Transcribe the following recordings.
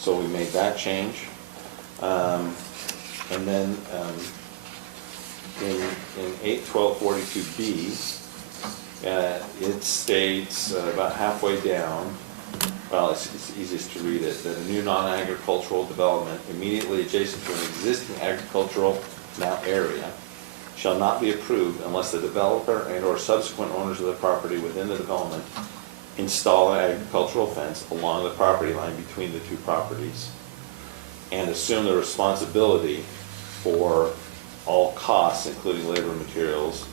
So we made that change. And then in 81242B, it states about halfway down, well, it's easiest to read it, that a new non-agricultural development immediately adjacent to an existing agricultural area shall not be approved unless the developer and/or subsequent owners of the property within the development install an agricultural fence along the property line between the two properties and assume the responsibility for all costs, including labor, materials,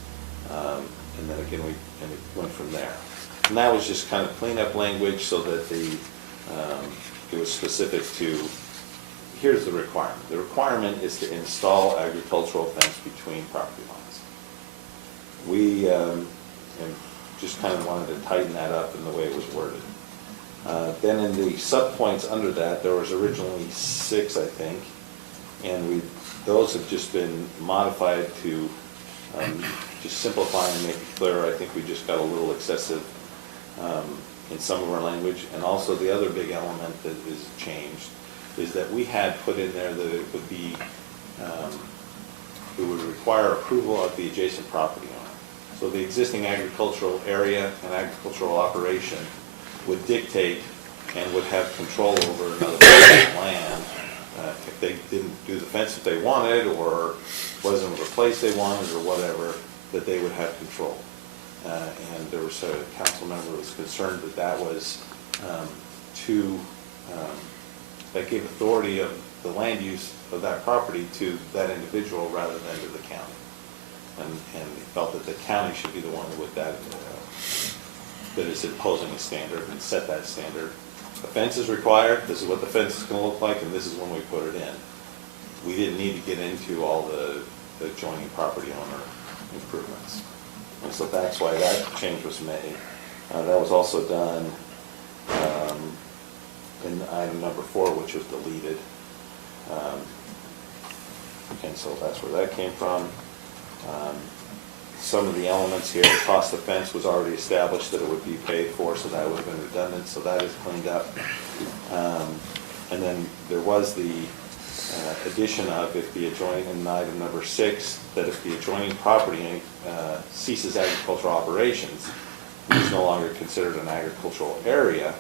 and then again, it went from there. And that was just kind of cleanup language so that it was specific to, here's the requirement. The requirement is to install agricultural fence between property lines. We just kind of wanted to tighten that up in the way it was worded. Then in the sub-points under that, there was originally 6, I think, and those have just been modified to just simplify and make it clearer. I think we just got a little excessive in some of our language. And also the other big element that is changed is that we had put in there that it would be, it would require approval of the adjacent property owner. So the existing agricultural area and agricultural operation would dictate and would have control over another person's land if they didn't do the fence that they wanted or wasn't the place they wanted or whatever, that they would have control. And there was a council member who was concerned that that was that gave authority of the land use of that property to that individual rather than to the county. And he felt that the county should be the one that is imposing a standard and set that standard. A fence is required, this is what the fence is going to look like, and this is when we put it in. We didn't need to get into all the adjoining property owner improvements. And so that's why that change was made. That was also done in item number 4, which was deleted. And so that's where that came from. Some of the elements here, the cost of fence was already established that it would be paid for, so that would have been redundant, so that is cleaned up. And then there was the addition of, if the adjoining, in item number 6, that if the adjoining property ceases agricultural operations, it's no longer considered an agricultural area,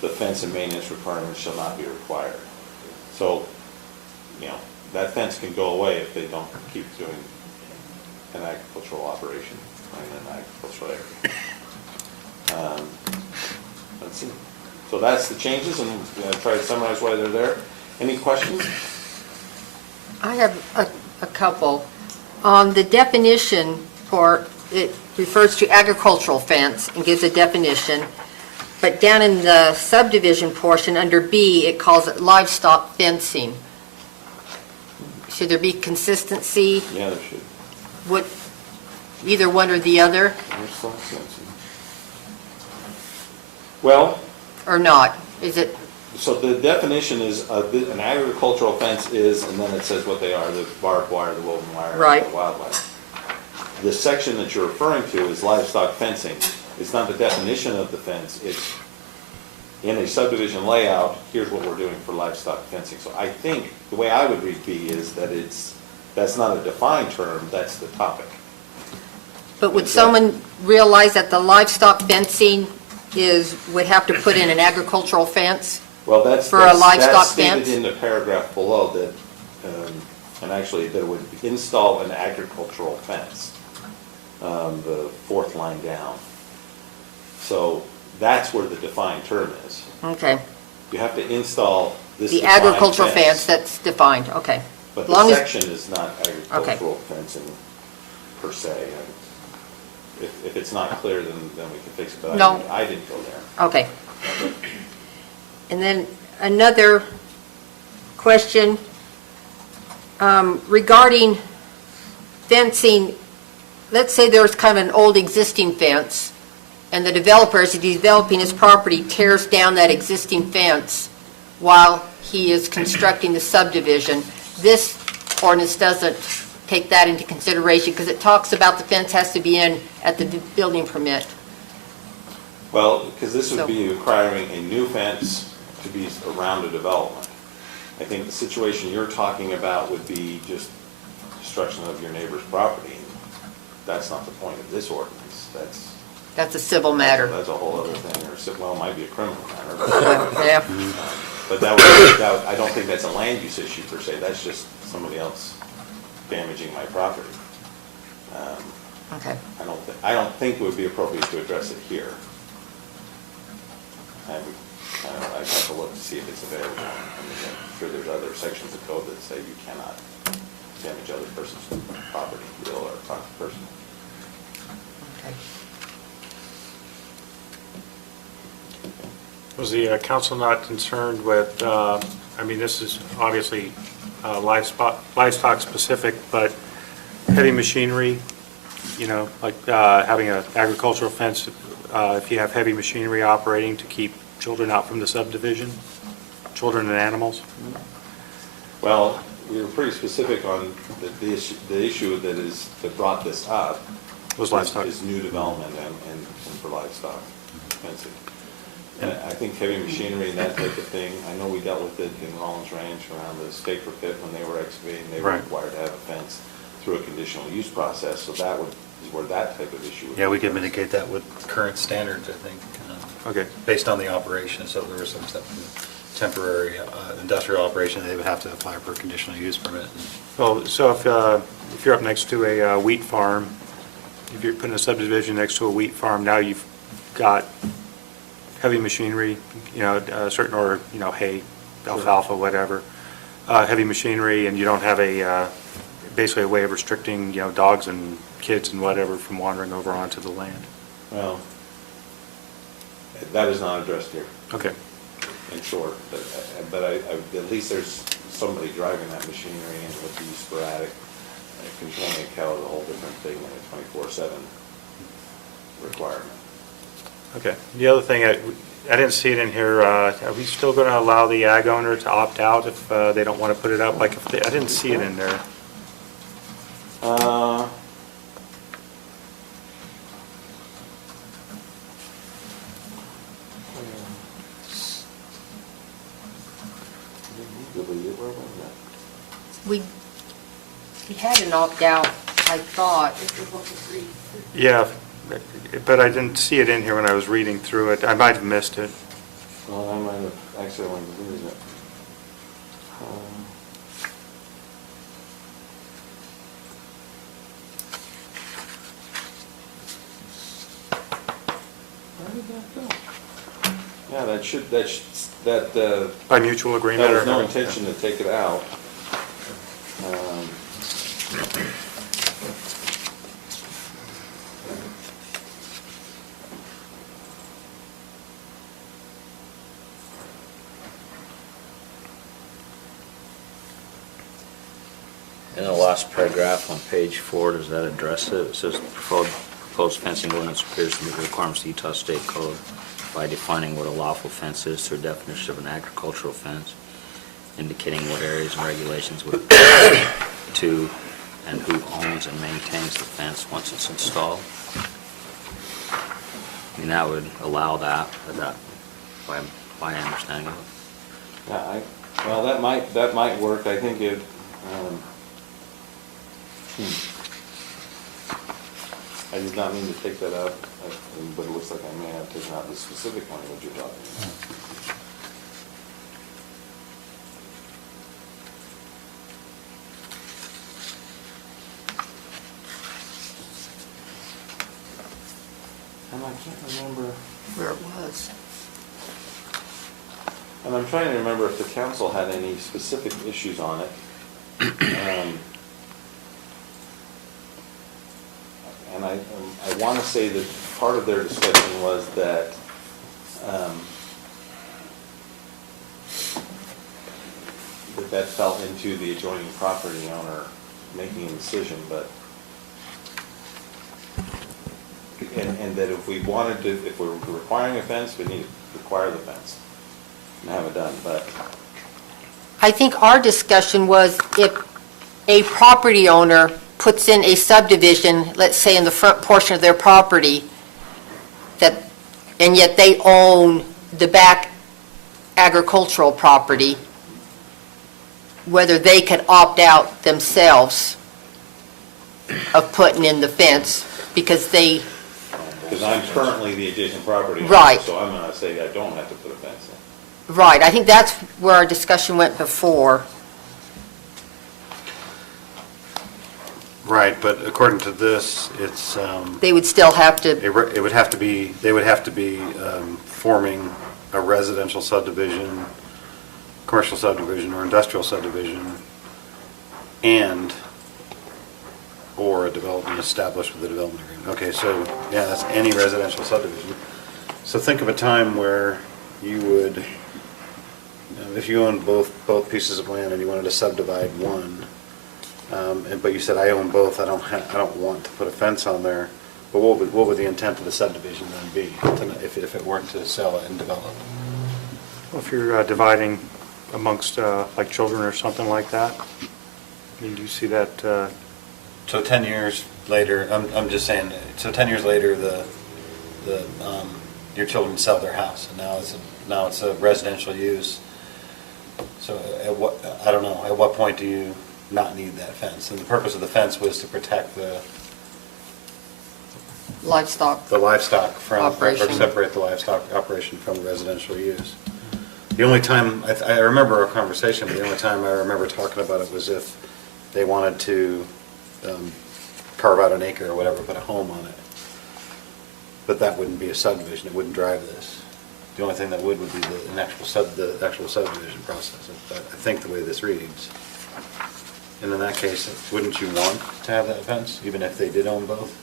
the fence and maintenance requirements shall not be required. So, that fence can go away if they don't keep doing an agricultural operation in an agricultural area. Let's see. So that's the changes, and try to summarize why they're there. Any questions? I have a couple. On the definition for, it refers to agricultural fence and gives a definition, but down in the subdivision portion under B, it calls it livestock fencing. Should there be consistency? Yeah, there should. Would either one or the other, Livestock fencing. Well, or not? Is it, so the definition is, an agricultural fence is, and then it says what they are, the barbed wire, the woven wire, Right. the wildlife. The section that you're referring to is livestock fencing. It's not the definition of the fence, it's in a subdivision layout, here's what we're doing for livestock fencing. So I think, the way I would read B is that that's not a defined term, that's the topic. but would someone realize that the livestock fencing would have to put in an agricultural fence? Well, that's For a livestock stated fence? in the paragraph below that, and actually that would install an agricultural fence, the 4th line down. So that's where the defined term is. Okay. You have to install this The defined agricultural fence, that's defined, okay. But Long the as- section is not agricultural fencing per se. If it's not clear, then we can fix it, but No. I didn't go there. Okay. And then another question regarding fencing. Let's say there's kind of an old existing fence, and the developer, as he's developing his property, tears down that existing fence while he is constructing the subdivision. This ordinance doesn't take that into consideration because it talks about the fence has to be in at the building permit. Well, because this would So- be requiring a new fence to be around a development. I think the situation you're talking about would be just destruction of your neighbor's property. That's not the point of this ordinance. That's a civil matter. That's a whole other thing, well, it might be a criminal matter. But Yeah, But I don't think that's a land use issue per se, that's just somebody else damaging my property. okay. I don't think it would be appropriate to address it here. I'd have to look to see if it's available. I mean, I'm sure there's other sections of code that say you cannot damage other person's property, real or personal. Okay. Was the council not concerned with, I mean, this is obviously livestock specific, but heavy machinery, you know, like having an agricultural fence, if you have heavy machinery operating to keep children out from the subdivision, children and animals? Well, we were pretty specific on the issue that brought this up. Was livestock. Is new development and for livestock fencing. And I think heavy machinery and that type of thing, I know we dealt with it in Rollins Ranch around the Staker pit when they were excavating. They were Right. required to have a fence through a conditional use process, so that is where that type of issue would. Yeah, we could mitigate that with current standards, I think. Okay. Based on the operation, so there was some stuff in temporary industrial operation, they would have to apply for a conditional use permit. Well, so if you're up next to a wheat farm, if you're putting a subdivision next to a wheat farm, now you've got heavy machinery, you know, certain, or, you know, hay, alfalfa, whatever, heavy machinery, and you don't have basically a way of restricting, you know, dogs and kids and whatever from wandering over onto the land. Well, that is not addressed here, Okay. in short, but at least there's somebody driving that machinery, and it would be sporadic. Controlling a cow is a whole different thing than a 24/7 requirement. Okay. The other thing, I didn't see it in here, are we still going to allow the ag owner to opt out if they don't want to put it up? Like, I didn't see it in there. We had an opt-out, I thought. Yeah, but I didn't see it in here when I was reading through it. I might have missed it. Well, I might have accidentally deleted it. Where did that go? Yeah, By mutual agreement? there or was no intention to take it out. In the last paragraph on page 4, does that address it? It says proposed fencing ordinance appears to meet the requirements of the Utah State Code by defining what a lawful fence is through a definition of an agricultural fence, indicating what areas and regulations would apply to and who owns and maintains the fence once it's installed. I mean, that would allow that by my understanding of it. Yeah, well, that might work. I think it, I did not mean to take that out, but it looks like I may have taken out the specific language you're talking about. And I can't remember. Where it was. And I'm trying to remember if the council had any specific issues on it. And I want to say that part of their discussion was that that fell into the adjoining property owner making a decision, but and that if we wanted to, if we were requiring a fence, we need to require the fence and have it done, but I think our discussion was if a property owner puts in a subdivision, let's say in the front portion of their property, and yet they own the back agricultural property, whether they could opt out themselves of putting in the fence, because they, Because I'm currently the adjacent property owner. Right. So I'm gonna say I don't have to put a fence in. right, I think that's where our discussion went before. Right, but according to this, it's, They would still have to, it would have to be, they would have to be forming a residential subdivision, commercial subdivision, or industrial subdivision, or a development established with a development agreement. Okay, so, yeah, that's any residential subdivision. So think of a time where you would, if you owned both pieces of land and you wanted to subdivide one, but you said, I own both, I don't want to put a fence on there, but what would the intent of the subdivision then be, if it weren't to sell it and develop? Well, if you're dividing amongst, like, children or something like that, I mean, do you see that, So 10 years later, I'm just saying, so 10 years later, your children sell their house, and now it's a residential use. So I don't know, at what point do you not need that fence? And the purpose of the fence was to protect the livestock. livestock from, or Operation. separate the livestock operation from the residential use. The only time, I remember our conversation, but the only time I remember talking about it was if they wanted to carve out an acre or whatever, put a home on it. But that wouldn't be a subdivision, it wouldn't drive this. The only thing that would be the actual subdivision process, I think the way this reads. And in that case, wouldn't you want to have that fence, even if they did own both?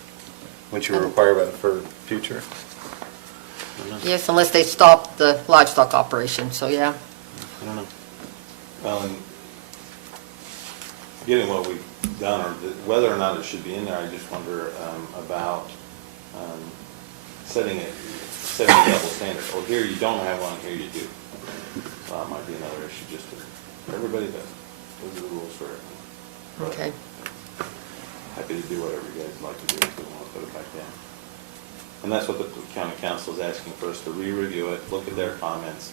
Wouldn't you require that for future? I don't know. Yes, unless they stop the livestock operation, so yeah. I don't know. Well, and getting what we've done, or whether or not it should be in there, I just wonder about setting a double standard. Oh, here you don't have one, here you do. Well, that might be another issue, just for everybody does. Those are the rules for everyone. Okay. Happy to do whatever you guys like to do if you want to put it back down. And that's what the county council is asking for us to re-review it, look at their comments,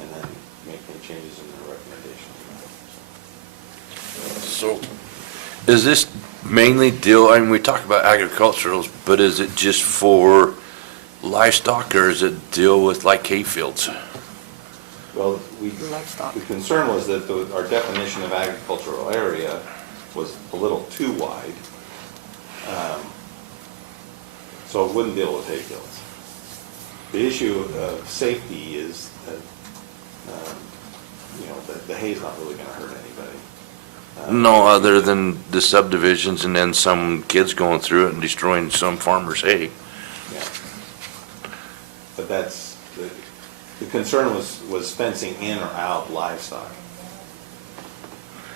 and then make any changes in their recommendation. So, is this mainly I mean, we talk about agriculturals, but is it just for livestock, or is it deal with like hay fields? Well, Livestock. the concern was that our definition of agricultural area was a little too wide. So it wouldn't deal with hay fields. The issue of safety is that, the hay's not really gonna hurt anybody. No, other than the subdivisions and then some kids going through it and destroying some farmer's hay. Yeah. But that's, the concern was fencing in or out livestock.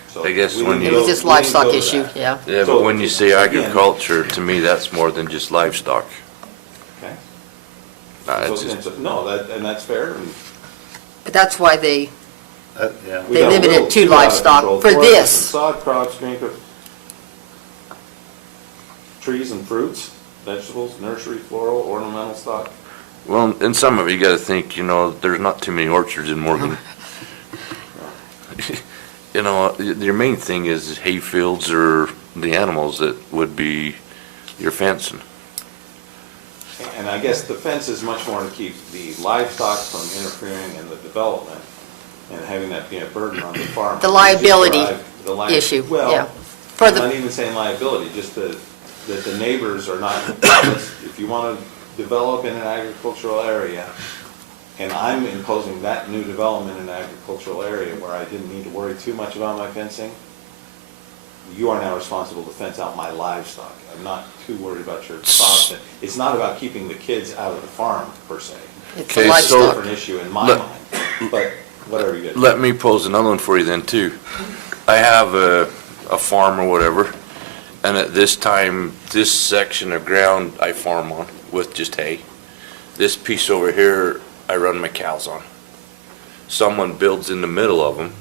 So I guess we when didn't It was go- just we didn't livestock go to issue, that. yeah. Yeah, So, but when you say again- agriculture, to me, that's more than just livestock. Okay. It's just- No, and that's fair. And But that's why they, Yeah. we They got a limit it little to too out of livestock control. for Forests and this. Sod crops, green crops, trees and fruits, vegetables, nursery, floral, ornamental stock. Well, in some of it, you gotta think, there's not too many orchards in Morgan. Your main thing is hay fields or the animals that would be your fencing. And I guess the fence is much more to keep the livestock from interfering in the development and having that be a burden on the farmer. The liability The li- issue, yeah. Well, For I'm the- not even saying liability, just that the neighbors are not, if you want to develop in an agricultural area, and I'm imposing that new development in an agricultural area where I didn't need to worry too much about my fencing, you are now responsible to fence out my livestock. I'm not too worried about your stock. It's not about keeping the kids out of the farm, per se. it's Okay, a It's a so- livestock. different issue in my Let- mind, but whatever you guys. Let me pose another one for you then, too. I have a farm or whatever, and at this time, this section of ground I farm on with just hay. This piece over here, I run my cows on. Someone builds in the middle of them,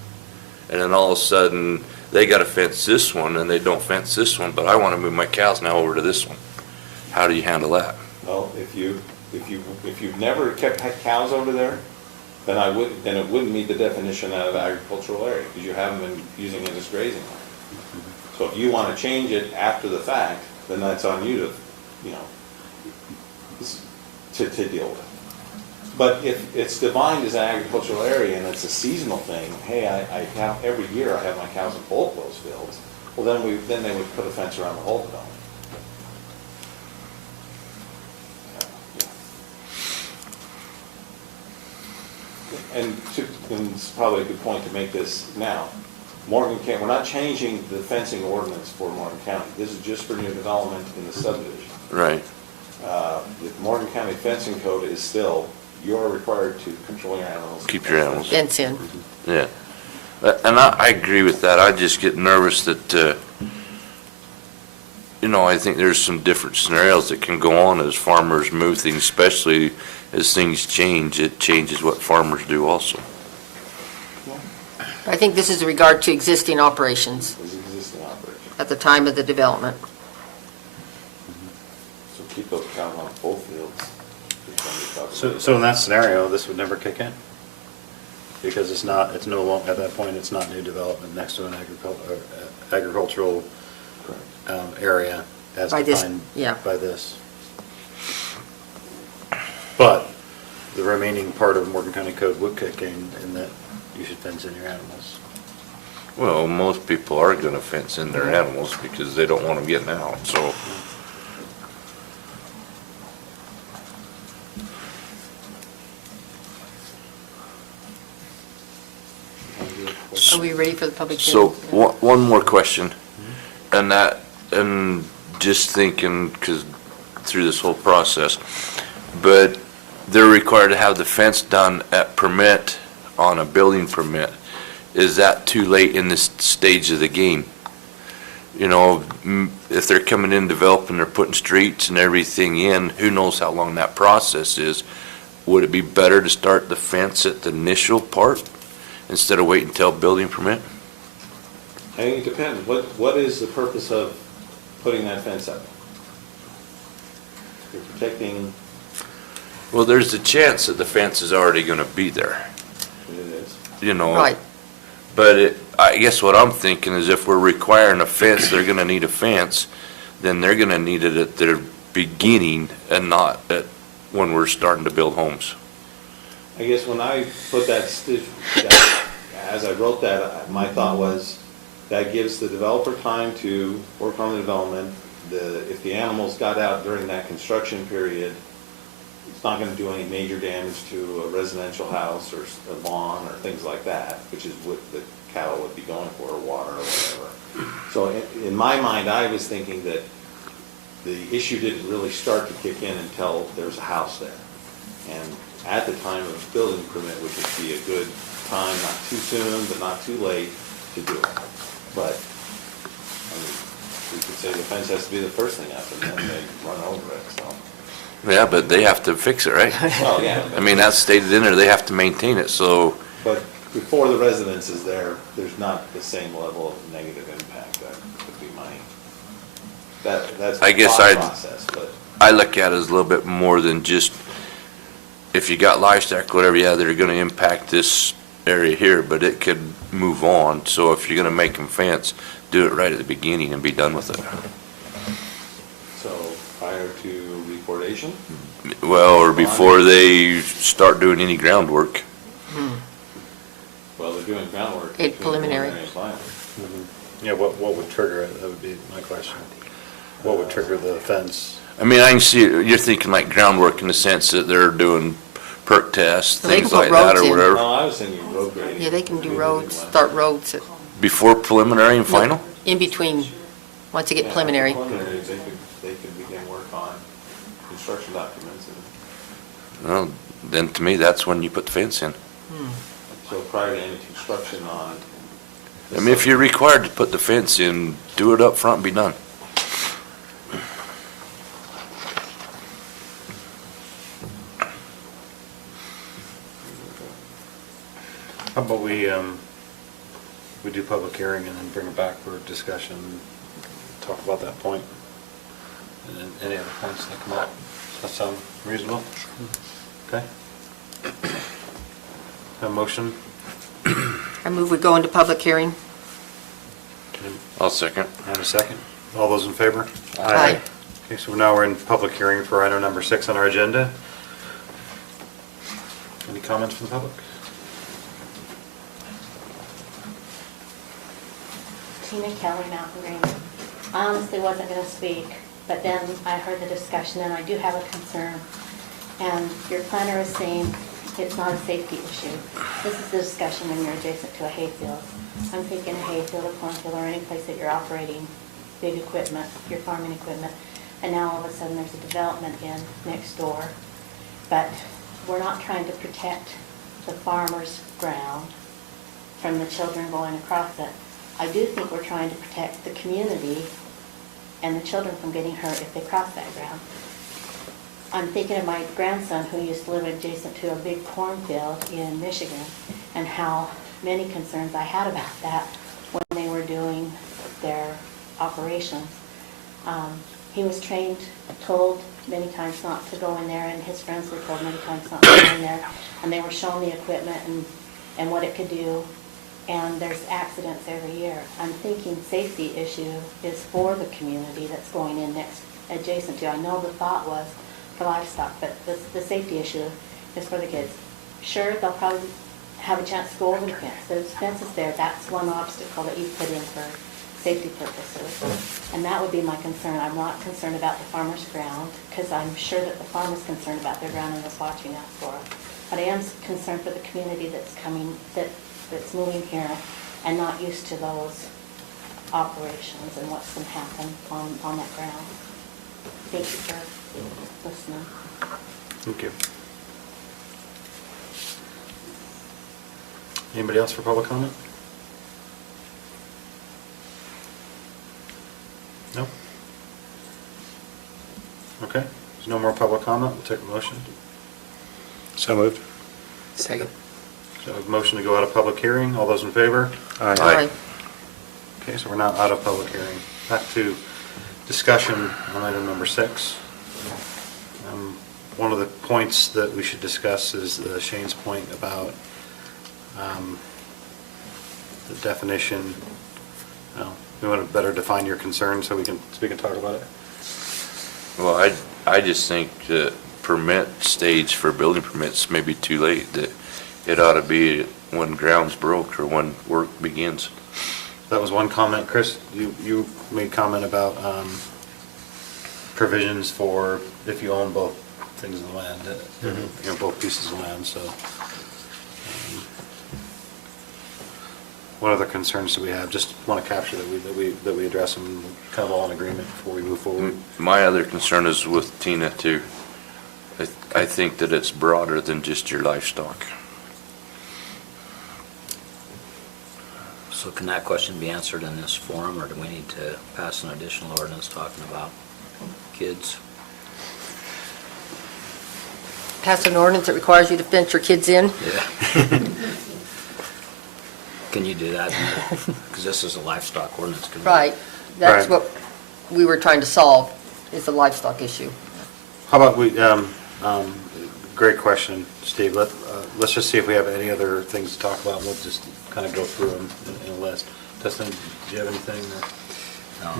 and then all of a sudden, they gotta fence this one, and they don't fence this one, but I wanna move my cows now over to this one. How do you handle that? Well, if you've never had cows over there, then it wouldn't meet the definition of agricultural area, because you haven't been using it as grazing land. So if you want to change it after the fact, then that's on you to, you know, to deal with. But if it's defined as an agricultural area and it's a seasonal thing, hey, every year I have my cows in both those fields, well, then they would put a fence around the whole development. And it's probably a good point to make this now. Morgan County, we're not changing the fencing ordinance for Morgan County. This is just for new development in the subdivision. Right. The Morgan County fencing code is still, you're required to control your animals. Keep your animals. Fence in. Yeah. And I agree with that. I just get nervous that, you know, I think there's some different scenarios that can go on as farmers move things, especially as things change. It changes what farmers do also. I think this is in regard to existing operations Is existing operation. at the time of the development. So keep those cows on both fields. So in that scenario, this would never kick in? Because it's no longer, at that point, it's not new development next to an agricultural area as By this- defined yeah. by this. But the remaining part of Morgan County Code would kick in that you should fence in your animals. Well, most people are going to fence in their animals because they don't want them getting out, so. Are we ready for the public So, hearing? one more question, and just thinking, because through this whole process, but they're required to have the fence done at permit, on a building permit. Is that too late in this stage of the game? You know, if they're coming in developing, they're putting streets and everything in, who knows how long that process is? Would it be better to start the fence at the initial part instead of waiting until building permit? I think it depends. What is the purpose of putting that fence up? You're protecting, Well, there's a chance that the fence is already gonna be there, it is. you know? Right. But I guess what I'm thinking is if we're requiring a fence, they're gonna need a fence, then they're gonna need it at their beginning and not at when we're starting to build homes. I guess when I put that, as I wrote that, my thought was that gives the developer time to work on the development. If the animals got out during that construction period, it's not gonna do any major damage to a residential house or a lawn or things like that, which is what the cattle would be going for, or water or whatever. So in my mind, I was thinking that the issue didn't really start to kick in until there's a house there. And at the time of building permit, which would be a good time, not too soon, but not too late to do it. But, I mean, we could say the fence has to be the first thing up, and then they run over it, so. Yeah, but they have to fix it, right? Oh, yeah. I mean, that's stated in there, they have to maintain it, so, But before the residence is there, there's not the same level of negative impact. That would be that's I the guess thought I'd- process, but. I look at it as a little bit more than just, if you got livestock, whatever, yeah, they're gonna impact this area here, but it could move on. So if you're gonna make them fence, do it right at the beginning and be done with it. So prior to recordation? Well, or before they start doing any groundwork. Well, they're doing groundwork. Okay, between preliminary. and final. Yeah, what would trigger it? That would be my question. What would trigger the fence? I mean, I can see, you're thinking like groundwork in the sense that they're doing perk tests, Well, they things can put like that roads or in. whatever. No, I was thinking road grading. Yeah, they can do Between roads, the two. start roads at- Before preliminary and final? in between, once you get Yeah, preliminary. Preliminary, they could begin work on construction documents. And Well, then to me, that's when you put the fence in. so prior to any construction on. I mean, if you're required to put the fence in, do it up front and be done. How about we do public hearing and then bring it back for discussion, talk about that point? And then any other points that come up? Does that sound reasonable? Okay. A motion? I move we go into public hearing. I'll second. And a second. All those in favor? Aye. Okay, so now we're in public hearing for item number 6 on our agenda. Any comments from the public? Tina Kelly, Mountain Green. I honestly wasn't going to speak, but then I heard the discussion, and I do have a concern. And your planner is saying it's not a safety issue. This is the discussion when you're adjacent to a hayfield. I'm thinking a hayfield, a cornfield, or any place that you're operating big equipment, your farming equipment, and now all of a sudden there's a development in next door. But we're not trying to protect the farmer's ground from the children going across it. I do think we're trying to protect the community and the children from getting hurt if they cross that ground. I'm thinking of my grandson who used to live adjacent to a big cornfield in Michigan and how many concerns I had about that when they were doing their operations. He was trained, told many times not to go in there, and his friends were told many times not to go in there, and they were shown the equipment and what it could do, and there's accidents every year. I'm thinking safety issue is for the community that's going in next, adjacent to. I know the thought was for livestock, but the safety issue is for the kids. Sure, they'll probably have a chance to go over the fence. There's fences there. That's one obstacle that you put in for safety purposes. And that would be my concern. I'm not concerned about the farmer's ground, because I'm sure that the farmer's concerned about their ground and is watching out for it. But I am concerned for the community that's coming, that's moving here and not used to those operations and what's going to happen on that ground. Thank you for listening. Thank you. Anybody else for public comment? No? Okay, there's no more public comment, we'll take a motion. So moved. Second. So a motion to go out of public hearing, all those in favor? Aye. Okay, so we're now out of public hearing. Back to discussion on item number 6. One of the points that we should discuss is Shane's point about the definition. You want to better define your concern so we can talk about it? Well, I just think that permit stage for building permits may be too late, that it ought to be when ground's broke or when work begins. That was one comment. Chris, you made comment about provisions for if you own both things of the land, both pieces of land, so. What other concerns do we have? Just want to capture that we address them kind of all in agreement before we move forward. My other concern is with Tina too. I think that it's broader than just your livestock. So can that question be answered in this forum, or do we need to pass an additional ordinance talking about kids? Pass an ordinance that requires you to fence your kids in? Yeah. Can you do that? Because this is a livestock ordinance. Can we- Right. That's Right. what we were trying to solve, is the livestock issue. How about we, great question, Steve. Let's just see if we have any other things to talk about. We'll just kind of go through them in a list. Dustin, do you have anything? No.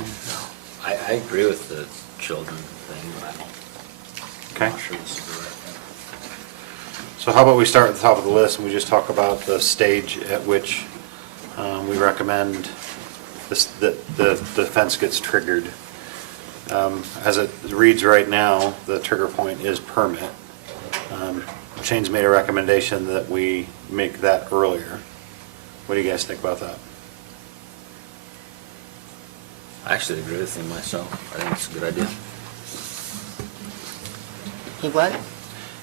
I agree with the children thing, but I'm Okay. not sure this is the right thing. So how about we start at the top of the list and we just talk about the stage at which we recommend the fence gets triggered. As it reads right now, the trigger point is permit. Shane's made a recommendation that we make that earlier. What do you guys think about that? I actually agree with him myself. I think it's a good idea. He what?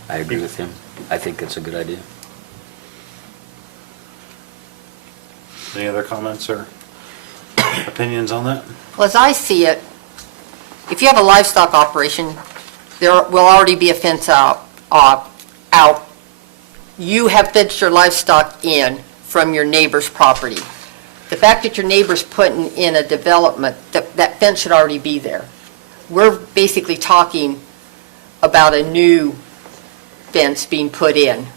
I agree with him. I think it's a good idea. Any other comments or opinions on that? Well, as I see it, if you have a livestock operation, there will already be a fence out. You have fenced your livestock in from your neighbor's property. The fact that your neighbor's putting in a development, that fence should already be there. We're basically talking about a new fence being put in.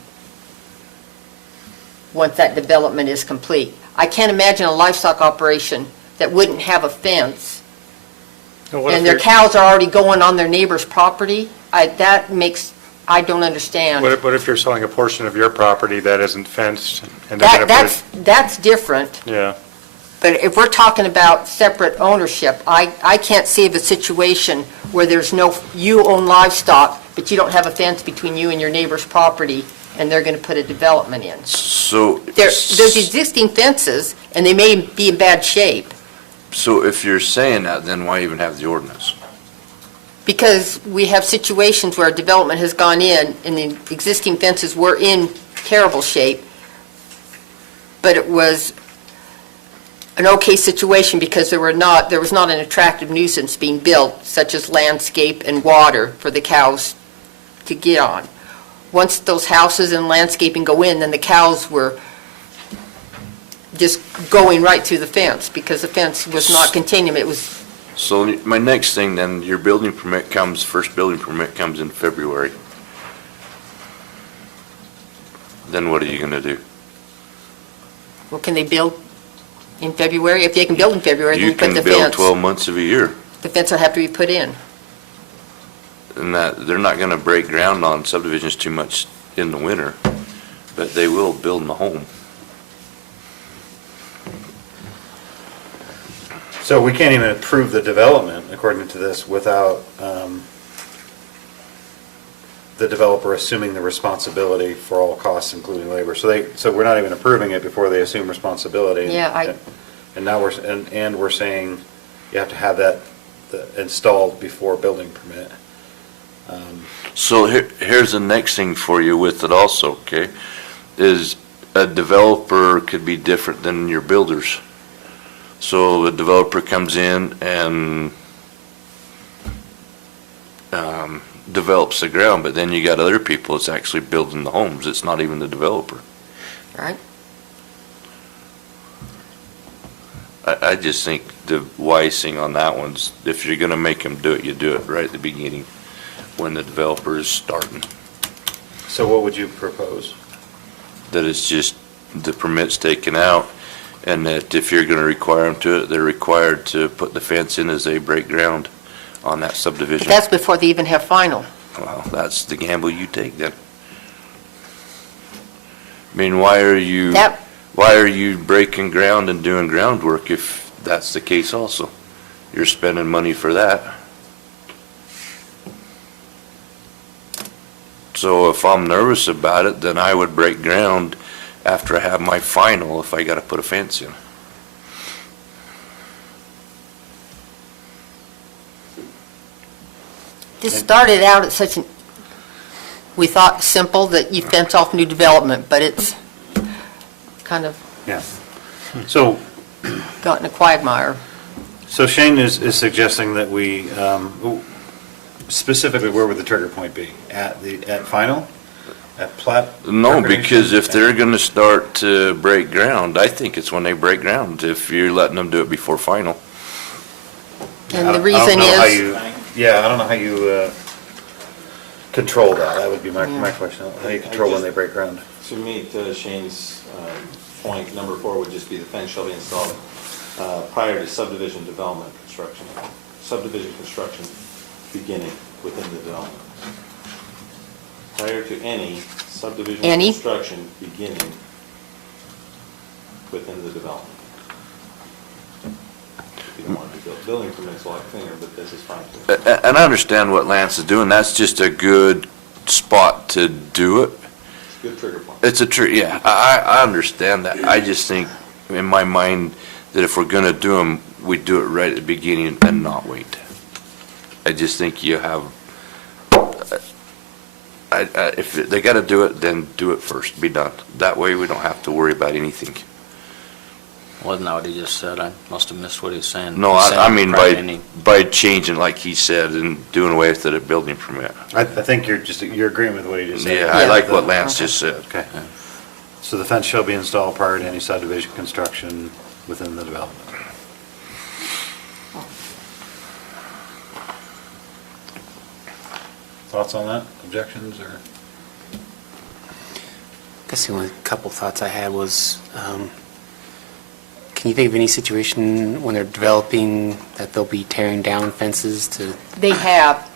once that development is complete. I can't imagine a livestock operation that wouldn't have a fence, Now, what if and their you're- cows are already going on their neighbor's property. I don't understand. What if you're selling a portion of your property that isn't fenced? And they're gonna put That's different. Yeah, But if we're talking about separate ownership, I can't see of a situation where there's no, you own livestock, but you don't have a fence between you and your neighbor's property, and they're going to put a development in. So, There's existing fences, and they may be in bad shape, so if you're saying that, then why even have the ordinance? because we have situations where a development has gone in, and the existing fences were in terrible shape, but it was an okay situation because there was not an attractive nuisance being built, such as landscape and water for the cows to get on. Once those houses and landscaping go in, then the cows were just going right through the fence because the fence was not containing them. It was, So my next thing then, your building permit comes, first building permit comes in February. Then what are you gonna do? well, can they build in February? If they can build in February, then You you put the can build fence. 12 months of a year, The fence will have to be put in. and that, they're not gonna break ground on subdivisions too much in the winter, but they will build in the home. So we can't even approve the development, according to this, without the developer assuming the responsibility for all costs, including labor. So we're not even approving it before they assume responsibility. Yeah, And now we're saying you have to have that installed before building permit. So here's the next thing for you with it also, okay? Is a developer could be different than your builders. So the developer comes in and develops the ground, but then you got other people that's actually building the homes. It's not even the developer. Right? I just think the wise thing on that one's, if you're gonna make them do it, you do it right at the beginning, when the developer is starting. So what would you propose? That it's just, the permit's taken out, and that if you're gonna require them to it, they're required to put the fence in as they break ground on that But subdivision. that's before they even have final. Well, that's the gamble you take then. I mean, why are you breaking ground and doing groundwork if that's the case also? You're spending money for that. So if I'm nervous about it, then I would break ground after I have my final if I gotta put a fence in. This started out at such an, we thought simple that you fence off new development, but it's kind of Yeah. So gotten a quagmire. So Shane is suggesting that we, specifically, where would the trigger point be? At final? At plat? No, recordation? because if they're gonna start to break ground, I think it's when they break ground, if you're letting them do it before final. And I the don't reason know how is, you- Yeah, I don't know how you control that. That would be my question. How do you control when they break ground? To meet Shane's point, number 4 would just be the fence shall be installed prior to subdivision development construction. Subdivision construction beginning within the development. Prior to any subdivision Any? construction beginning within the development. If you don't want to do building permits a lot cleaner, but this is fine too. And I understand what Lance is doing, that's just a good spot to do it. Good trigger point. It's a tree, yeah, I understand that. I just think, in my mind, that if we're gonna do them, we do it right at the beginning and not wait. I just think you have, if they gotta do it, then do it first, be done. That way, we don't have to worry about anything. Wasn't that what he just said? I must have missed what he was saying. No, He's saying I mean right any- by changing, like he said, and doing away with it at building permit. I think you're agreeing with what he just said. Yeah, I like what The- Lance just said. Okay. So the fence shall be installed prior to any subdivision construction within the development. Thoughts on that? Objections or? guess the only couple thoughts I had was, can you think of any situation when they're developing that they'll be tearing down fences to, They have,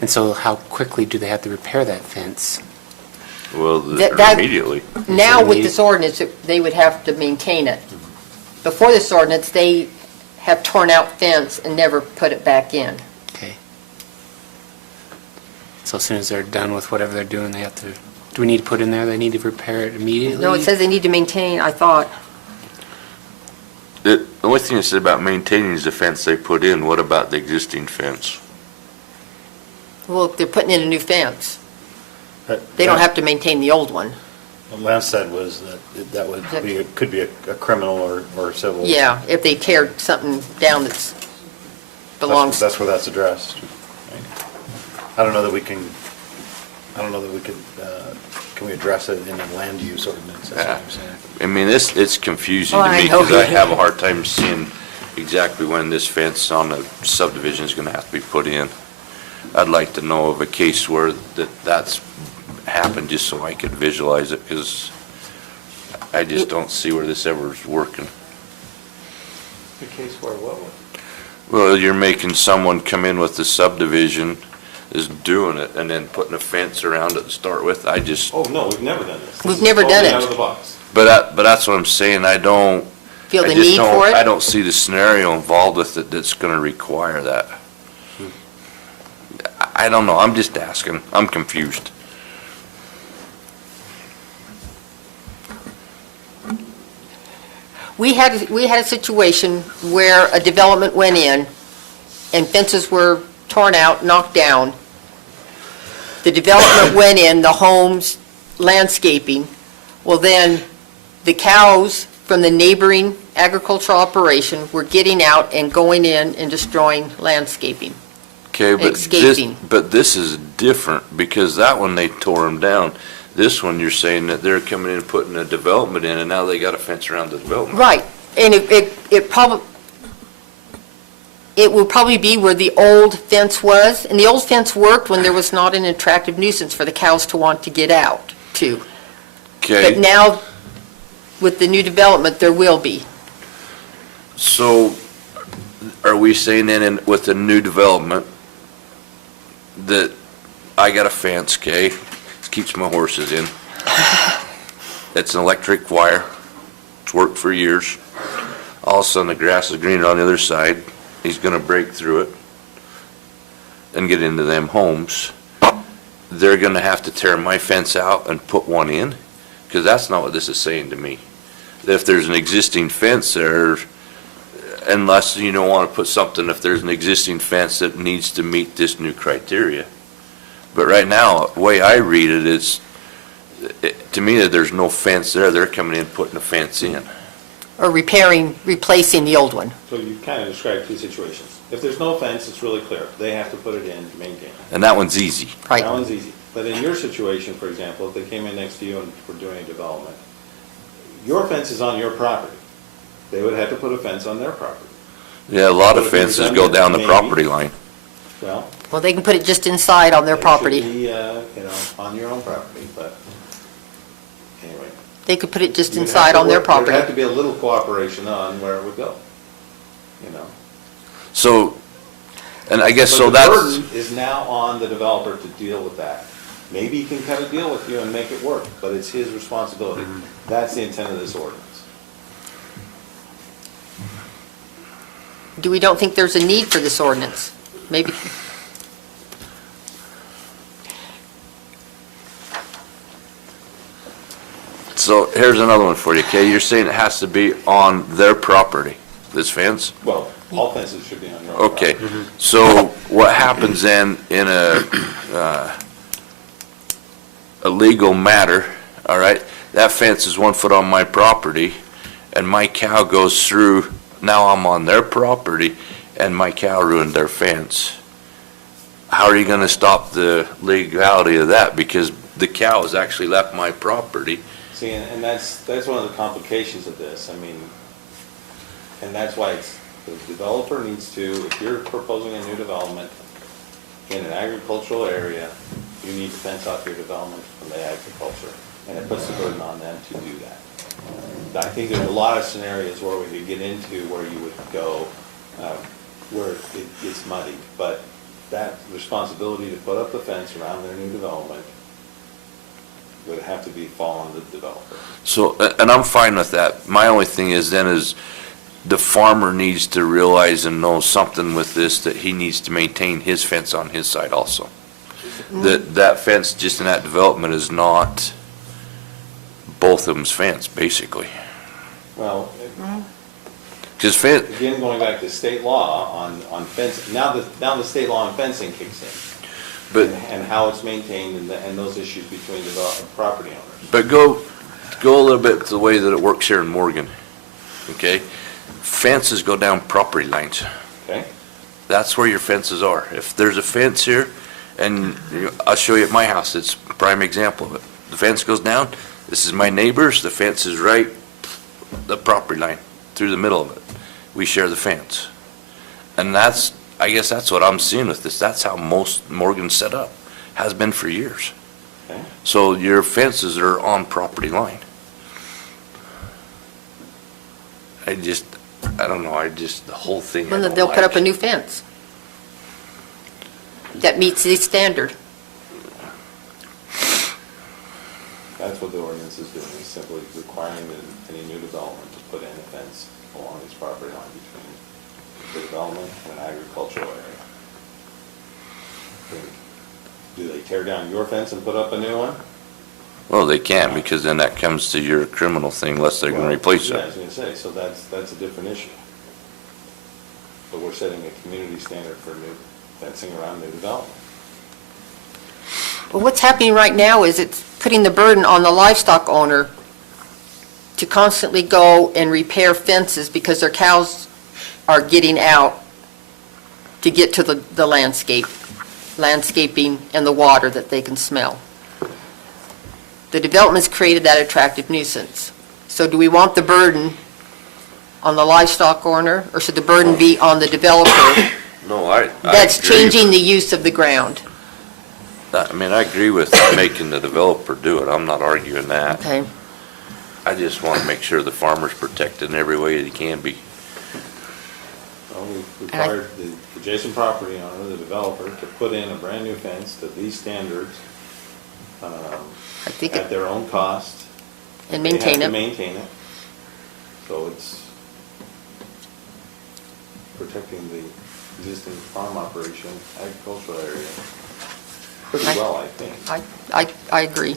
and so how quickly do they have to repair that fence? Well, That- immediately. now with this ordinance, they would have to maintain it. Before this ordinance, they have torn out fence and never put it back in. Okay. So as soon as they're done with whatever they're doing, they have to, do we need to put in there, they need to repair it immediately? No, it says they need to maintain, I thought. The only thing it said about maintaining is the fence they put in. What about the existing fence? Well, if they're putting in a new fence, they don't have to maintain the old one. What Lance said was that would be, could be a criminal or civil. Yeah, if they tear something down that's belongs. That's where that's addressed. I don't know that we can, can we address it in a land use ordinance? That's what I'm saying. I mean, it's confusing Oh, to I me know. because I have a hard time seeing exactly when this fence on the subdivision is gonna have to be put in. I'd like to know of a case where that's happened, just so I could visualize it, because I just don't see where this ever is working. The case where what? Well, you're making someone come in with the subdivision, is doing it, and then putting a fence around it to start with. I just, Oh, no, we've never done this. We've This is never done totally it. out of the box. but that's what I'm saying. I don't. Feel I the just need don't- for it? I don't see the scenario involved with it that's gonna require that. I don't know, I'm just asking, I'm confused. We had a situation where a development went in and fences were torn out, knocked down. The development went in, the homes, landscaping. Well, then, the cows from the neighboring agricultural operation were getting out and going in and destroying landscaping. Okay, Escaping. but this is different, because that one they tore them down. This one, you're saying that they're coming in and putting a development in, and now they got a fence around the development. Right, and it will probably be where the old fence was, and the old fence worked when there was not an attractive nuisance for the cows to want to get out to. But Okay, now, with the new development, there will be. so are we saying then with the new development that I got a fence, okay, keeps my horses in. It's an electric wire. It's worked for years. All of a sudden, the grass is greener on the other side. He's gonna break through it and get into them homes. They're gonna have to tear my fence out and put one in? Because that's not what this is saying to me. That if there's an existing fence there, unless you don't want to put something, if there's an existing fence that needs to meet this new criteria. But right now, the way I read it is, to me, that there's no fence there. They're coming in, putting a fence in. Or replacing the old one. So you kind of described two situations. If there's no fence, it's really clear. They have to put it in to maintain it. And that one's easy. Right. That one's easy. But in your situation, for example, if they came in next to you and were doing a development, your fence is on your property. They would have to put a fence on their property. Yeah, a lot of But if it was fences done go down the maybe- property line. Well, Well, they can put it just inside on their it should property. be, on your own property, but anyway. They could put it just You'd have inside to on their work- There'd have to property. be a little cooperation on where it would go, you know? So, and I guess, But so the that's, burden is now on the developer to deal with that. Maybe he can cut a deal with you and make it work, but it's his responsibility. That's the intent of this ordinance. Do we don't think there's a need for this ordinance? Maybe, so here's another one for you, okay? You're saying it has to be on their property, this fence? Well, all fences should be on your own Okay, property. so what happens then in a legal matter, all right? That fence is 1 foot on my property, and my cow goes through, now I'm on their property, and my cow ruined their fence. How are you gonna stop the legality of that? Because the cow has actually left my property. See, and that's one of the complications of this, I mean, and that's why the developer needs to, if you're proposing a new development in an agricultural area, you need to fence off your development from the agriculture. and it puts the burden on them to do that. I think there's a lot of scenarios where we could get into where you would go, where it gets muddy, but that responsibility to put up the fence around their new development would have to fall on the developer. So, and I'm fine with that. My only thing is then is the farmer needs to realize and know something with this, that he needs to maintain his fence on his side also. That fence just in that development is not both of them's fence, basically. Well, Because fence, again, going back to state law on fencing, now the state law on fencing kicks in. but, And how it's maintained and those issues between property owners. but go a little bit to the way that it works here in Morgan, okay? Fences go down property lines. Okay? That's where your fences are. If there's a fence here, and I'll show you at my house, it's a prime example of it. The fence goes down, this is my neighbor's, the fence is right, the property line, through the middle of it. We share the fence. And that's, I guess that's what I'm seeing with this. That's how most Morgan's set up, has been for years. Okay. So your fences are on property line. I don't know, the whole thing. I Well, don't they'll put up like. a new fence that meets the standard. That's what the ordinance is doing, is simply requiring that any new development to put in a fence along its property line between the development and an agricultural area. Do they tear down your fence and put up a new one? Well, they can't, because then that comes to your criminal thing, unless they're gonna Well, replace yeah, I it. was gonna say, so that's a different issue. But we're setting a community standard for new fencing around new development. Well, what's happening right now is it's putting the burden on the livestock owner to constantly go and repair fences because their cows are getting out to get to the landscaping and the water that they can smell. The development's created that attractive nuisance. So do we want the burden on the livestock owner, or should the burden be on the developer No, I that's agree. changing the use of the ground? I mean, I agree with making the developer do it, I'm not arguing that. Okay. I just wanna make sure the farmer's protected in every way that he can be. Well, we required the adjacent property owner, the developer, to put in a brand-new fence to these standards I think, at their own cost. and They maintain have to it. maintain it. So it's protecting the existing farm operation, agricultural area pretty well, I think. I agree.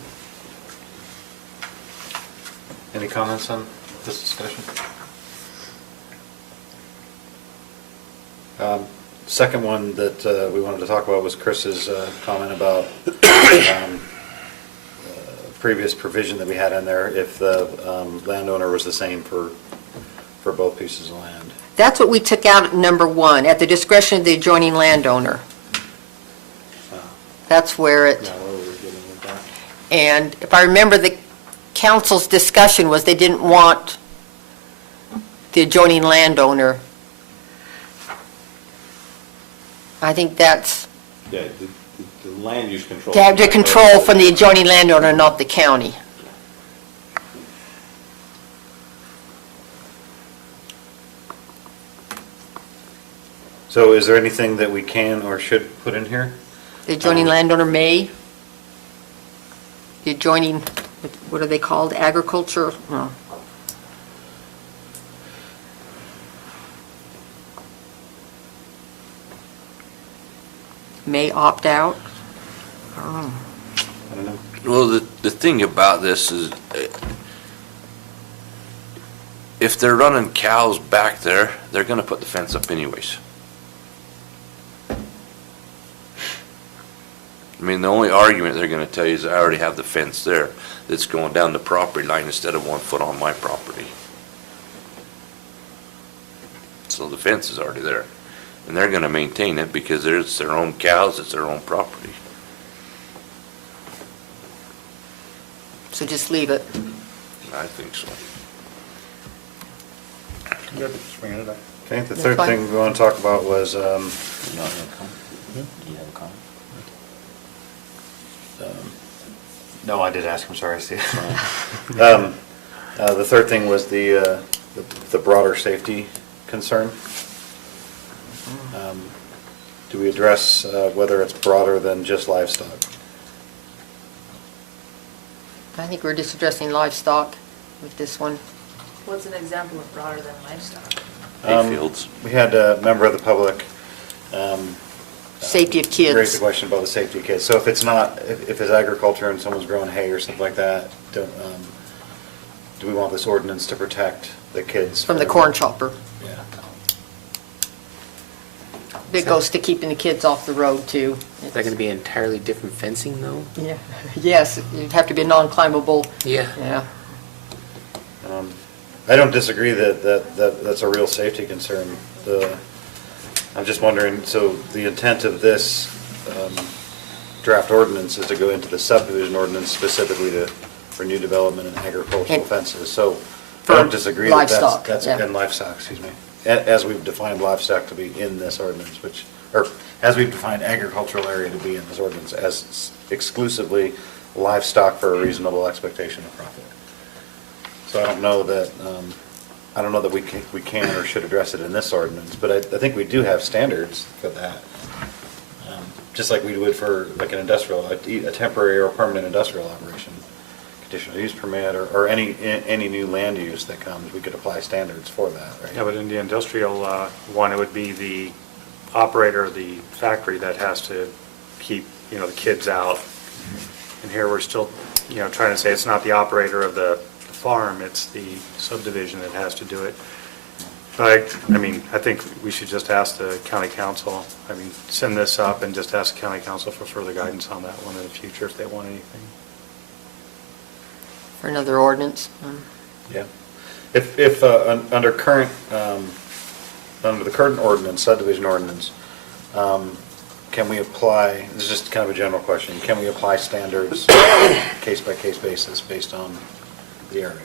Any comments on this discussion? Second one that we wanted to talk about was Chris's comment about previous provision that we had in there, if the landowner was the same for both pieces of land. That's what we took out at number 1, at the discretion of the adjoining landowner. That's where it, Now, where were we getting with that? and if I remember, the council's discussion was they didn't want the adjoining landowner. I think that's, Yeah, the land use control. to have the control from the adjoining landowner, not the county. So is there anything that we can or should put in here? The adjoining landowner may, the adjoining, what are they called, agriculture? No. May opt out? I don't know. Well, the thing about this is, if they're running cows back there, they're gonna put the fence up anyways. I mean, the only argument they're gonna tell you is I already have the fence there that's going down the property line instead of 1 foot on my property. So the fence is already there. And they're gonna maintain it because it's their own cows, it's their own property. So just leave it. I think so. Okay, the That's third fine. thing we want to talk about was You don't have a comment? Do you have a comment? No, I did ask, I'm sorry, Steve. The third thing was the broader safety concern. Do we address whether it's broader than just livestock? I think we're just addressing livestock with this one. What's an example of broader than livestock? Hayfields. We had a member of the public Safety of raise the kids. question about the safety of kids. So if it's not, if it's agriculture and someone's growing hay or something like that, do we want this ordinance to protect the kids? From the corn chopper. Yeah. It goes to keeping the kids off the road too. Is that going to be entirely different fencing, though? Yeah, yes, it'd have to be non-climbable, Yeah. yeah. I don't disagree that's a real safety concern. I'm just wondering, so the intent of this draft ordinance is to go into the subdivision ordinance specifically for new development and agricultural And- fences. So I For don't disagree that livestock, that's, yeah. and livestock, excuse me, as we've defined livestock to be in this ordinance, or as we've defined agricultural area to be in this ordinance, as exclusively livestock for a reasonable expectation of profit. So I don't know that we can or should address it in this ordinance, but I think we do have standards for that. Just like we would for like an industrial, a temporary or permanent industrial operation, conditional use permit, or any new land use that comes, we could apply standards for that, right? Yeah, but in the industrial one, it would be the operator of the factory that has to keep, the kids out. And here we're still, trying to say it's not the operator of the farm, it's the subdivision that has to do it. But, I think we should just ask the county council, send this up and just ask the county council for further guidance on that one in the future if they want anything. For another ordinance. Yeah. If under the current ordinance, subdivision ordinance, can we apply, this is just kind of a general question, can we apply standards case-by-case basis based on the area?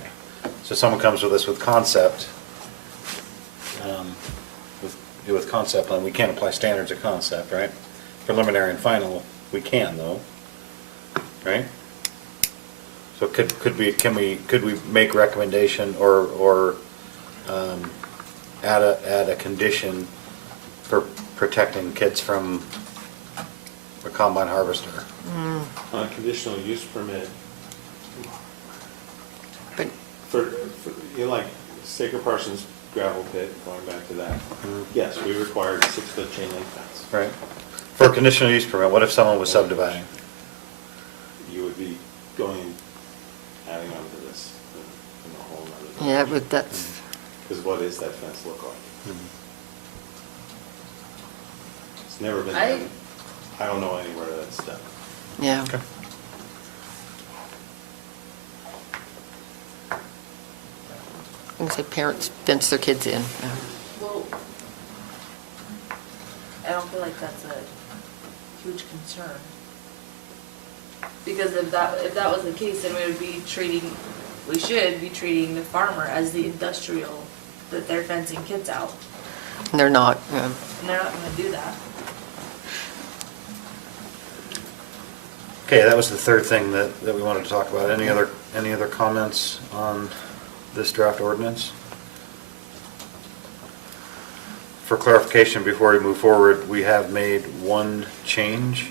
So someone comes with us with concept, with concept plan, we can't apply standards of concept, right? Preliminary and final, we can though, right? So could we make recommendation or add a condition for protecting kids from a combine harvester? On a conditional use permit, But for like Staker Parsons gravel pit, going back to that, yes, we required 6-foot chain link fence. Right. For a conditional use permit, what if someone was subdividing? You would be going, adding on to this in a whole nother. yeah, but that's, Because what does that fence look like? It's never been I- done. I don't know anywhere that's done. yeah. Okay. I'm gonna say parents fence their kids in. Yeah. Well, I don't feel like that's a huge concern. Because if that was the case, then we should be treating the farmer as the industrial that they're fencing kids out. And they're not, yeah. And they're not gonna do that. Okay, that was the third thing that we wanted to talk about. Any other comments on this draft ordinance? For clarification, before we move forward, we have made one change.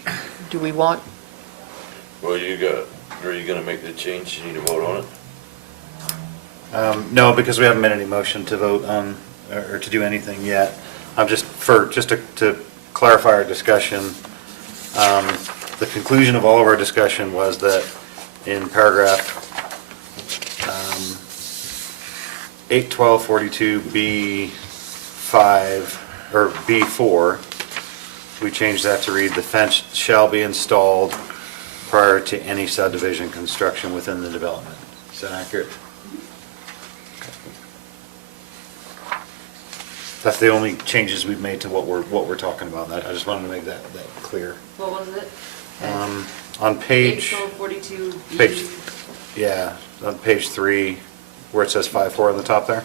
Do we want, Well, are you gonna make the change? You need to vote on it? No, because we haven't made any motion to vote on, or to do anything yet. I'm just to clarify our discussion, the conclusion of all of our discussion was that in paragraph 81242B5, or B4, we changed that to read, "The fence shall be installed prior to any subdivision construction within the development." Is that accurate? That's the only changes we've made to what we're talking about. I just wanted to make that clear. What was it? On page, 8/12/42 B. page, yeah, on page 3, where it says 5-4 on the top there.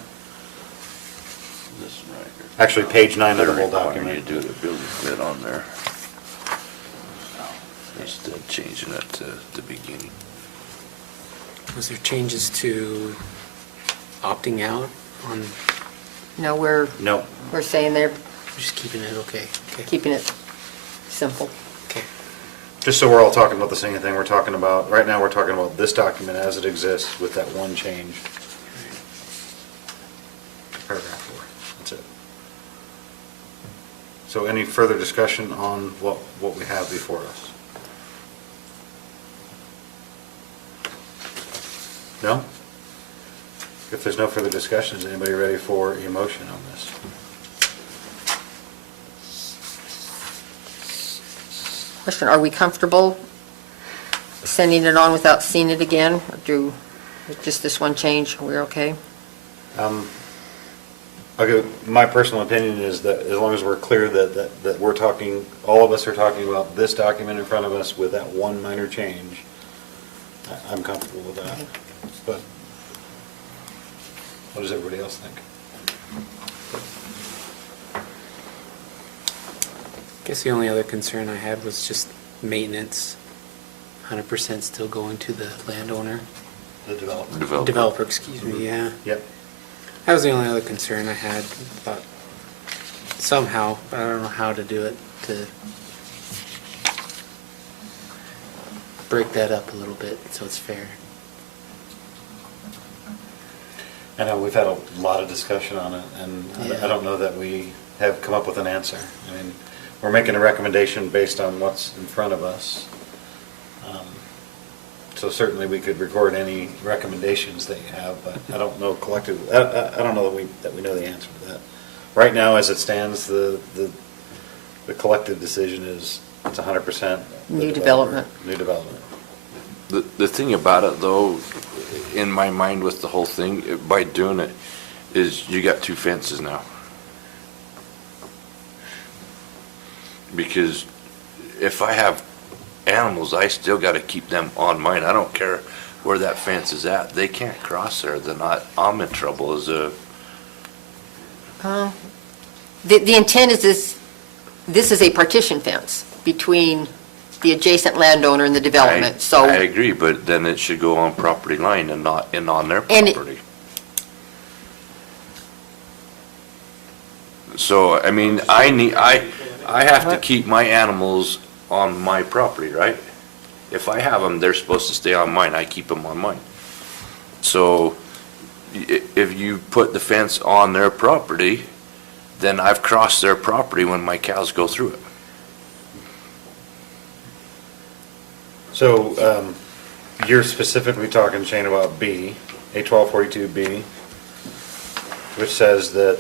This one right here. Actually, page 9 of the They're whole requiring you document. to do the building permit on there. Instead of changing it to the beginning. Was there changes to opting out on, No, we're No, saying they're just keeping it okay? Okay. keeping it simple. Okay. just so we're all talking about the same thing, we're talking about, right now, we're talking about this document as it exists with that one change. Paragraph 4, that's it. So any further discussion on what we have before us? No? If there's no further discussion, is anybody ready for a motion on this? Question, are we comfortable sending it on without seeing it again? Or do, with just this one change, we're okay? Okay, my personal opinion is that as long as we're clear that we're talking, all of us are talking about this document in front of us with that one minor change, I'm comfortable with that. But what does everybody else think? I guess the only other concern I had was just maintenance, 100% still going to the landowner, The development. developer, excuse me, yeah. Yep. That was the only other concern I had about somehow, but I don't know how to do it, to break that up a little bit so it's fair. I know we've had a lot of discussion on it, and Yeah. I don't know that we have come up with an answer. I mean, we're making a recommendation based on what's in front of us. So certainly we could record any recommendations that you have, but I don't know collectively, I don't know that we know the answer to that. Right now, as it stands, the collective decision is it's 100%. the New developer. development. New development. The thing about it, though, in my mind with the whole thing, by doing it, is you got 2 fences now. Because if I have animals, I still got to keep them on mine. I don't care where that fence is at. They can't cross there, then I'm in trouble as a, The intent is this is a partition fence between the adjacent landowner and the development, so. I agree, but then it should go on property line and not in on their And it- property. So, I mean, I have to keep my animals on my property, right? If I have them, they're supposed to stay on mine, I keep them on mine. So, if you put the fence on their property, then I've crossed their property when my cows go through it. So, you're specifically talking, Shane, about B, A1242B, which says that,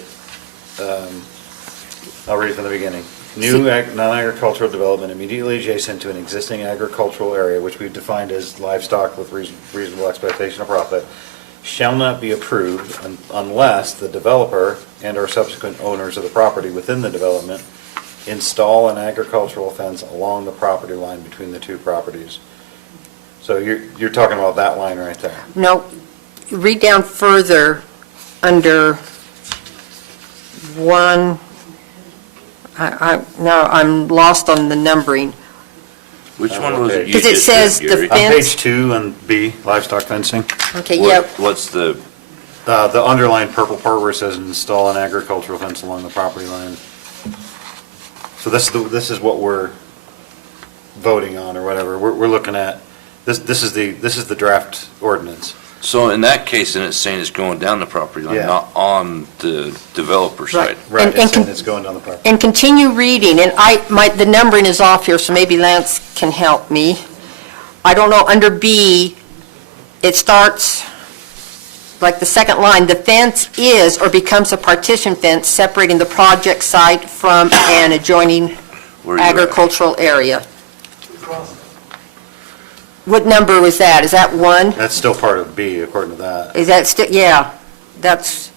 I'll read from the beginning. New non-agricultural development immediately adjacent to an existing agricultural area, which we've defined as livestock with reasonable expectation of profit, shall not be approved unless the developer and/or subsequent owners of the property within the development install an agricultural fence along the property line between the two properties. So you're talking about that line right there. No, read down further under one, now I'm lost on the numbering. Which one was it you Because it just says read, the Gary? On fence- page 2 on B, livestock fencing, Okay, yep, What's the, the underlined purple part where it says install an agricultural fence along the property line. So this is what we're voting on or whatever. We're looking at, this is the draft ordinance. so in that case, then it's saying it's going down the property line, Yeah. not on the developer Right. side. Right, And it's can- saying it's going down the property. and continue reading, and the numbering is off here, so maybe Lance can help me. I don't know, under B, it starts, like the second line, the fence is or becomes a partition fence separating the project site from an adjoining Where you at? agricultural area. What number was that? Is that 1? That's still part of B according to that. Is that still, yeah, that's,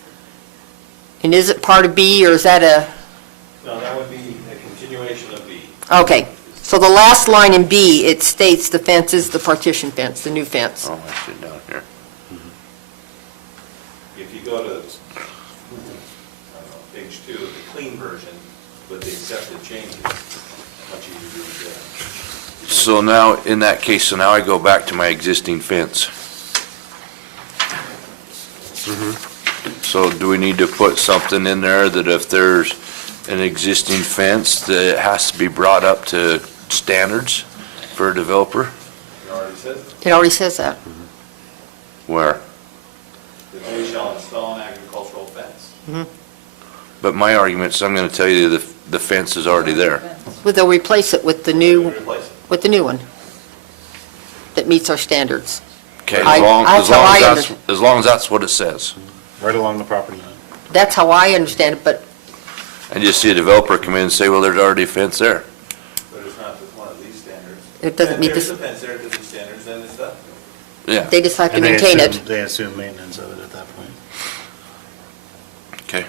and is it part of B, or is that a, No, that would be a continuation of B. okay. So the last line in B, it states the fence is the partition fence, the new fence. Oh, I see it down here. If you go to, I don't know, page 2 of the clean version with the accepted changes, much easier to read there. So now, in that case, so now I go back to my existing fence. So do we need to put something in there that if there's an existing fence, that it has to be brought up to standards for a developer? It already says, It already says that. Where? that they shall install an agricultural fence. But my argument is, I'm gonna tell you, the fence is already there. Well, they'll replace it with the We new, replace it. with the new one that meets our standards. Okay, I- that's how I under- as long as that's what it says. Right along the property line. That's how I understand it, but And you see a developer come in and say, well, there's already a fence there. But it's not one of these standards. it doesn't meet If there's this, a fence there to these standards, then it's done. Yeah, they just have to And they maintain assume- it. They assume maintenance of it at that point. okay.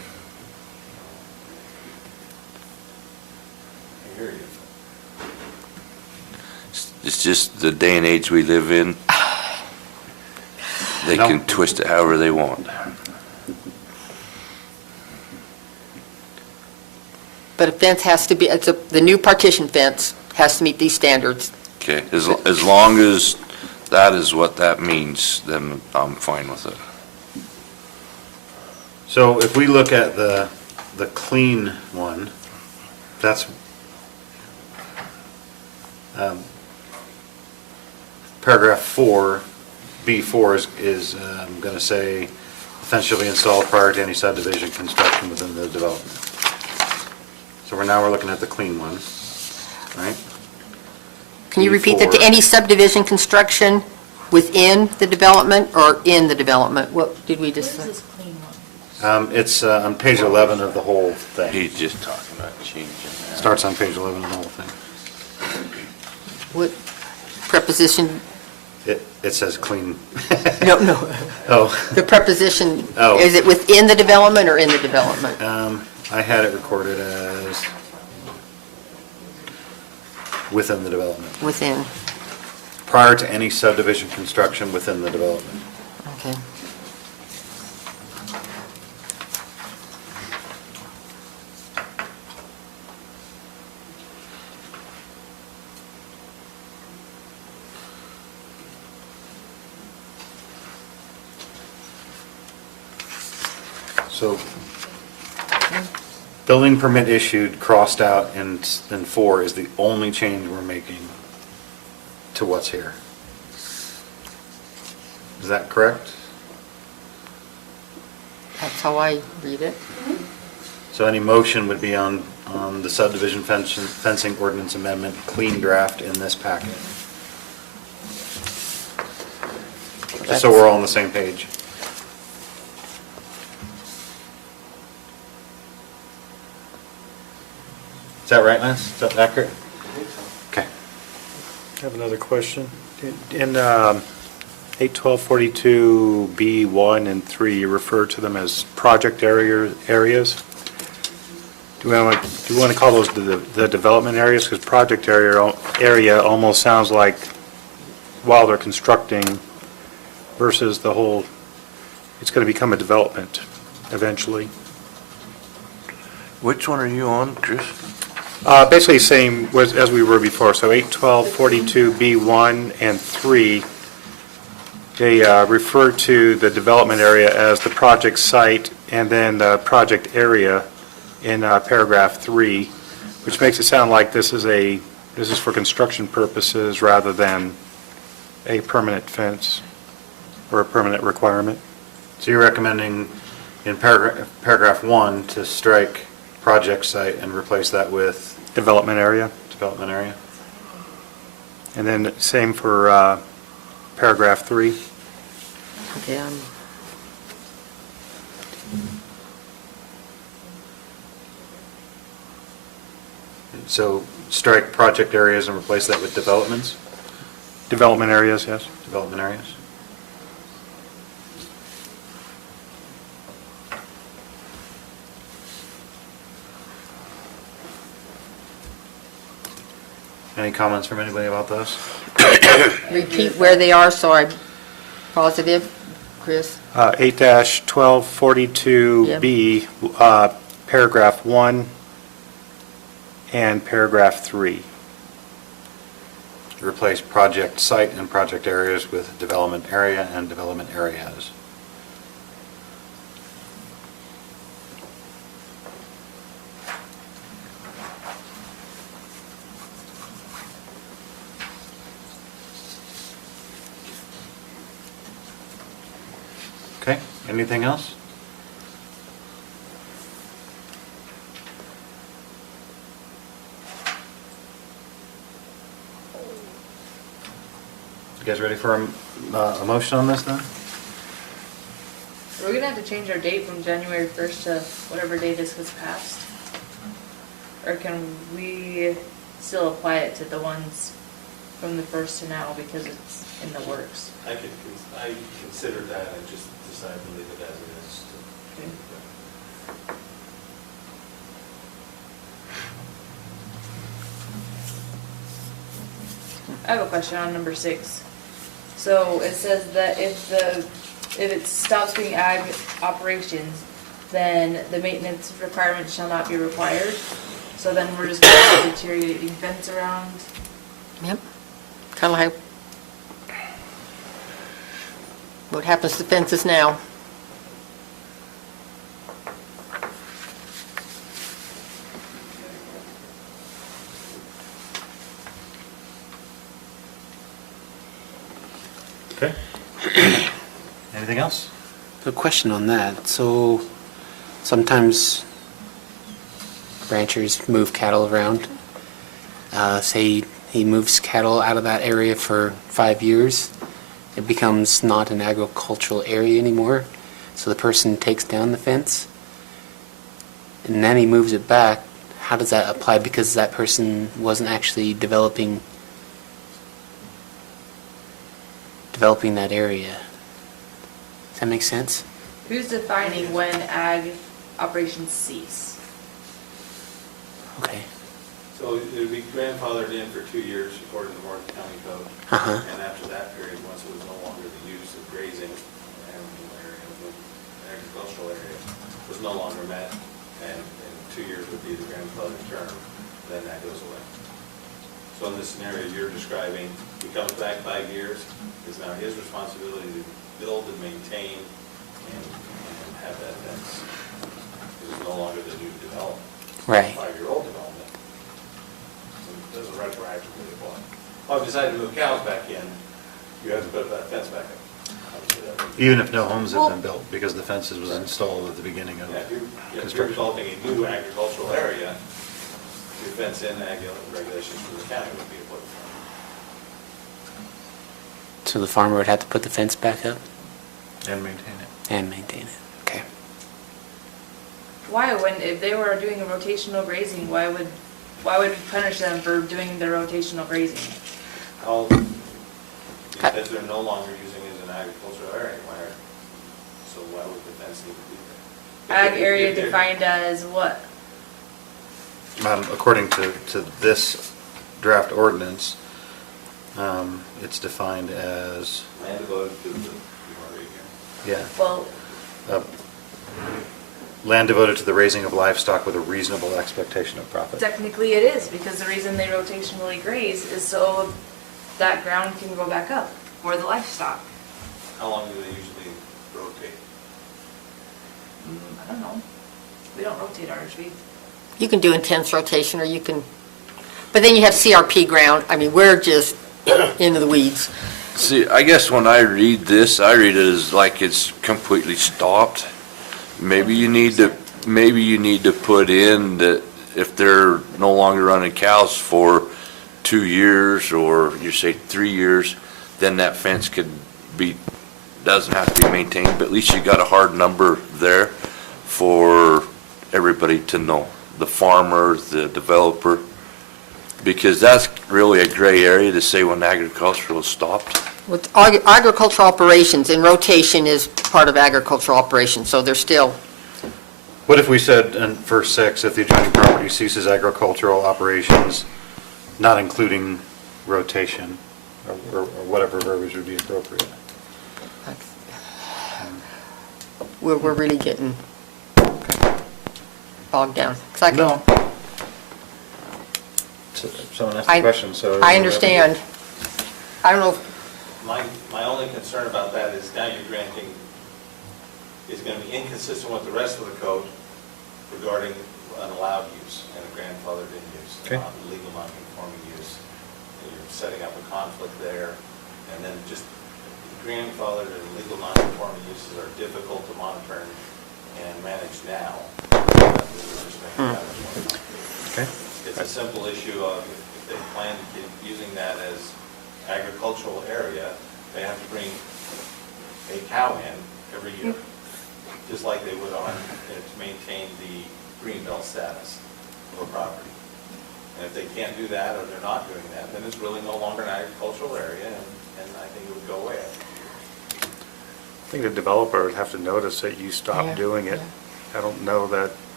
I hear you. It's just the day and age we live in. They No. can twist it however they want. But a fence has to be, the new partition fence has to meet these standards. Okay, as long as that is what that means, then I'm fine with it. So if we look at the clean one, that's, paragraph 4, B4 is going to say, "The fence shall be installed prior to any subdivision construction within the development." So we're looking at the clean one, right? Can you repeat that? To B4. any subdivision construction within the development or in the development? What did we What is just say? this clean one? It's on page 11 of the whole thing. He's just talking about changing that. Starts on page 11 of the whole thing. What preposition? It says clean. No, no. Oh, The preposition, Oh. is it within the development or in the development? I had it recorded as within the development. Within, Prior to any subdivision construction within the development. okay. So, building permit issued, crossed out, and 4 is the only change we're making to what's here. Is that correct? That's how I read it. So any motion would be on the subdivision fencing ordinance amendment, clean draft in this packet. Just so we're all on the same page. Is that right, Lance? Is that accurate? Okay. I have another question. In 81242B1 and 3, you refer to them as project areas. Do you want to call those the development areas? Because project area almost sounds like while they're constructing versus the whole, it's going to become a development eventually. Which one are you on, Chris? Basically same as we were before, so 81242B1 and 3, they refer to the development area as the project site and then the project area in paragraph 3, which makes it sound like this is for construction purposes rather than a permanent fence or a permanent requirement. So you're recommending in paragraph 1 to strike project site and replace that with Development area. development area? And then same for paragraph 3. Okay, So strike project areas and replace that with developments, Development areas, yes. development areas? Any comments from anybody about those? repeat where they are, so I'm positive, Chris. 8-1242B, paragraph 1 and paragraph 3. Replace project site and project areas with development area and development areas. Anything else? You guys ready for a motion on this then? Are we gonna have to change our date from January 1st to whatever day this was passed? Or can we still apply it to the ones from the 1st to now because it's in the works? I consider that and just decide to leave it as it is. I have a question on number 6. So it says that if it stops being ag operations, then the maintenance requirements shall not be required. So then we're just gonna have a deteriorating fence around. Yep. Kind of like what happens to fences now. Okay. Anything else? A question on that. So sometimes ranchers move cattle around. Say he moves cattle out of that area for 5 years. It becomes not an agricultural area anymore. So the person takes down the fence and then he moves it back. How does that apply? Because that person wasn't actually developing that area. Does that make sense? Who's defining when ag operations cease? Okay. So it would be grandfathered in for 2 years according to the Morgan County Code. Uh-huh. And after that period, once it was no longer the use of grazing, animal area, the agricultural area was no longer met, and 2 years would be the grandfather term, then that goes away. So in this scenario you're describing, he comes back 5 years, it's now his responsibility to build and maintain and have that fence. It is no longer the new development. Right. 5-year-old development. So it doesn't retroactively apply. Well, if you decide to move cows back in, you have to put that fence back up. Obviously, that would be- Even if no homes have been built, because the fences was installed at the beginning of Yeah, if you're construction. developing a new agricultural area, your fence in ag regulations from the county would be applicable. So the farmer would have to put the fence back up And maintain it. and maintain it. Okay. Why, if they were doing a rotational grazing, why would we punish them for doing the rotational grazing? Because they're no longer using it as an agricultural area, so why would the fence need to be there? Ag area defined as what? According to this draft ordinance, it's defined as, Land devoted to the, you want to read here? yeah, Well, land devoted to the raising of livestock with a reasonable expectation of profit. technically it is, because the reason they rotationally graze is so that ground can go back up for the livestock. How long do they usually rotate? I don't know. We don't rotate ours, You can do intense rotation, or you can, but then you have CRP ground. I mean, we're just into the weeds. See, I guess when I read this, I read it as like it's completely stopped. Maybe you need to put in that if they're no longer running cows for 2 years, or you say 3 years, then that fence doesn't have to be maintained, but at least you got a hard number there for everybody to know, the farmer, the developer, because that's really a gray area to say when agricultural is stopped. With agricultural operations, and rotation is part of agricultural operations, so they're still, What if we said in verse 6, if the adjoining property ceases agricultural operations, not including rotation, or whatever verbiage would be appropriate? we're really getting bogged down. 'Cause I can- No. Someone asked the I- question, so. I understand. I don't know, My only concern about that is now you're granting, is going to be inconsistent with the rest of the code regarding an allowed use and a grandfathered in use, Okay. legal non-conforming use. And you're setting up a conflict there, and then just grandfathered and legal non-conforming uses are difficult to monitor and manage now. Okay. It's a simple issue of if they plan to keep using that as agricultural area, they have to bring a cow in every year, just like they would on, to maintain the greenbelt status of a property. And if they can't do that, or they're not doing that, then it's really no longer an agricultural area, and I think it would go away. I think the developer would have to notice that you Yeah, stopped doing it. I don't know that,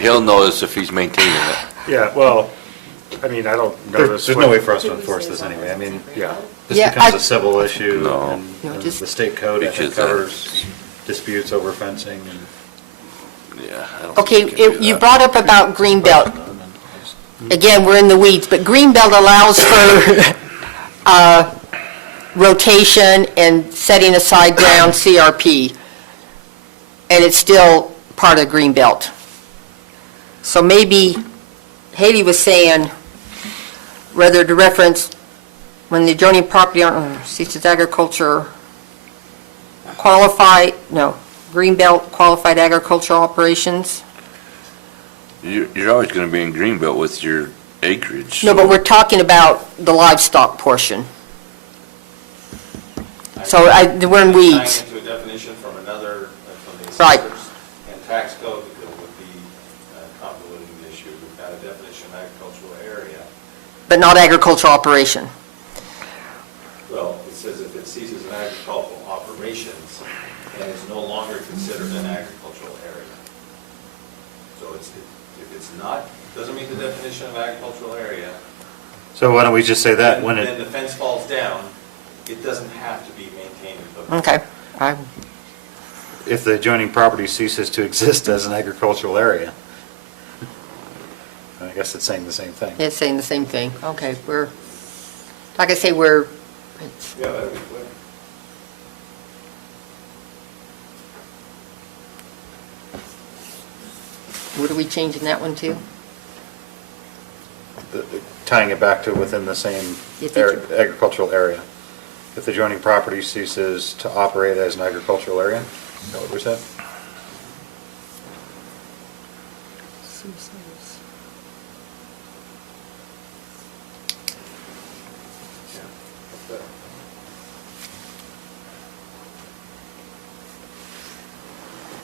He'll notice if he's maintaining it. yeah, well, I mean, I don't notice. There's no what- way for us to enforce this anyway. I mean, Yeah. this Yeah, becomes I- a civil issue, No. and No, and just- the state code, I think, Because, covers disputes over fencing and. Yeah. I don't Okay, think he can do you that. brought up about Greenbelt. Again, we're in the weeds, but Greenbelt allows for rotation and setting aside ground CRP, and it's still part of Greenbelt. So maybe Haley was saying, rather to reference, when the adjoining property owner ceases agriculture, Greenbelt qualified agricultural operations. You're always going to be in Greenbelt with your acreage. No, but so- we're talking about the livestock portion. So we're in weeds. Tying into a definition from another, from the Right. assessors and tax code, because it would be convoluting the issue. We've got a definition of agricultural area. But not agricultural operation. Well, it says if it ceases an agricultural operations and is no longer considered an agricultural area. So if it's not, doesn't meet the definition of agricultural area, So why don't we just say that then when then it, the fence falls down, it doesn't have to be maintained and put back. Okay. if the adjoining property ceases to exist as an agricultural area? I guess it's saying the same thing. It's saying the same thing. Okay, like I say, Yeah, that'd be clear. what are we changing that one to? Tying it back to within the same If it's- agricultural area. If the adjoining property ceases to operate as an agricultural area, is that what we said? Yeah, that's better.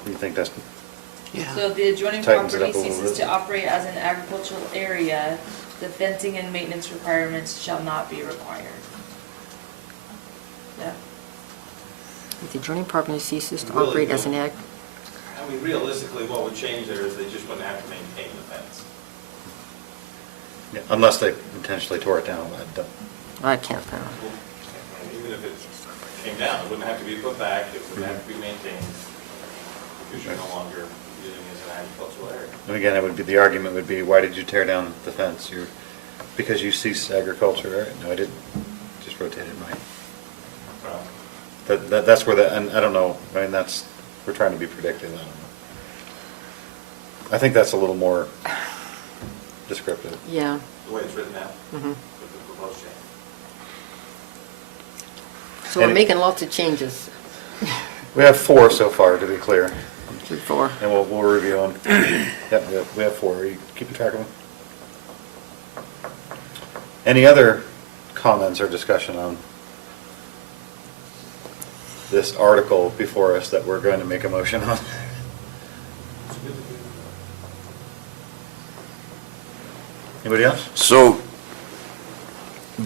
You think that's, So if the adjoining Tightens it property up a little ceases bit. to operate as an agricultural area, the fencing and maintenance requirements shall not be required. Yeah. If the adjoining property ceases to Really operate as don't. an ag, I mean, realistically, what would change there is they just wouldn't have to maintain the fence. yeah, unless they intentionally tore it down, but I can't, Even if it came down, it wouldn't have to be put back, it wouldn't have to be maintained, because you're no longer using it as an agricultural area. and again, it would be, the argument would be, why did you tear down the fence? Because you ceased agriculture, right? No, I didn't, just rotated my, Well, that's where and I don't know, I mean, we're trying to be predictive, I don't know. I think that's a little more descriptive. yeah. the way it's written now, Mhm. with the proposed change. So we're And it- making lots of changes. We have 4 so far, to be clear, 3, 4. and we'll review them. Yep, we have 4. Are you keeping track of them? Any other comments or discussion on this article before us that we're going to make a motion on? Anybody else? So,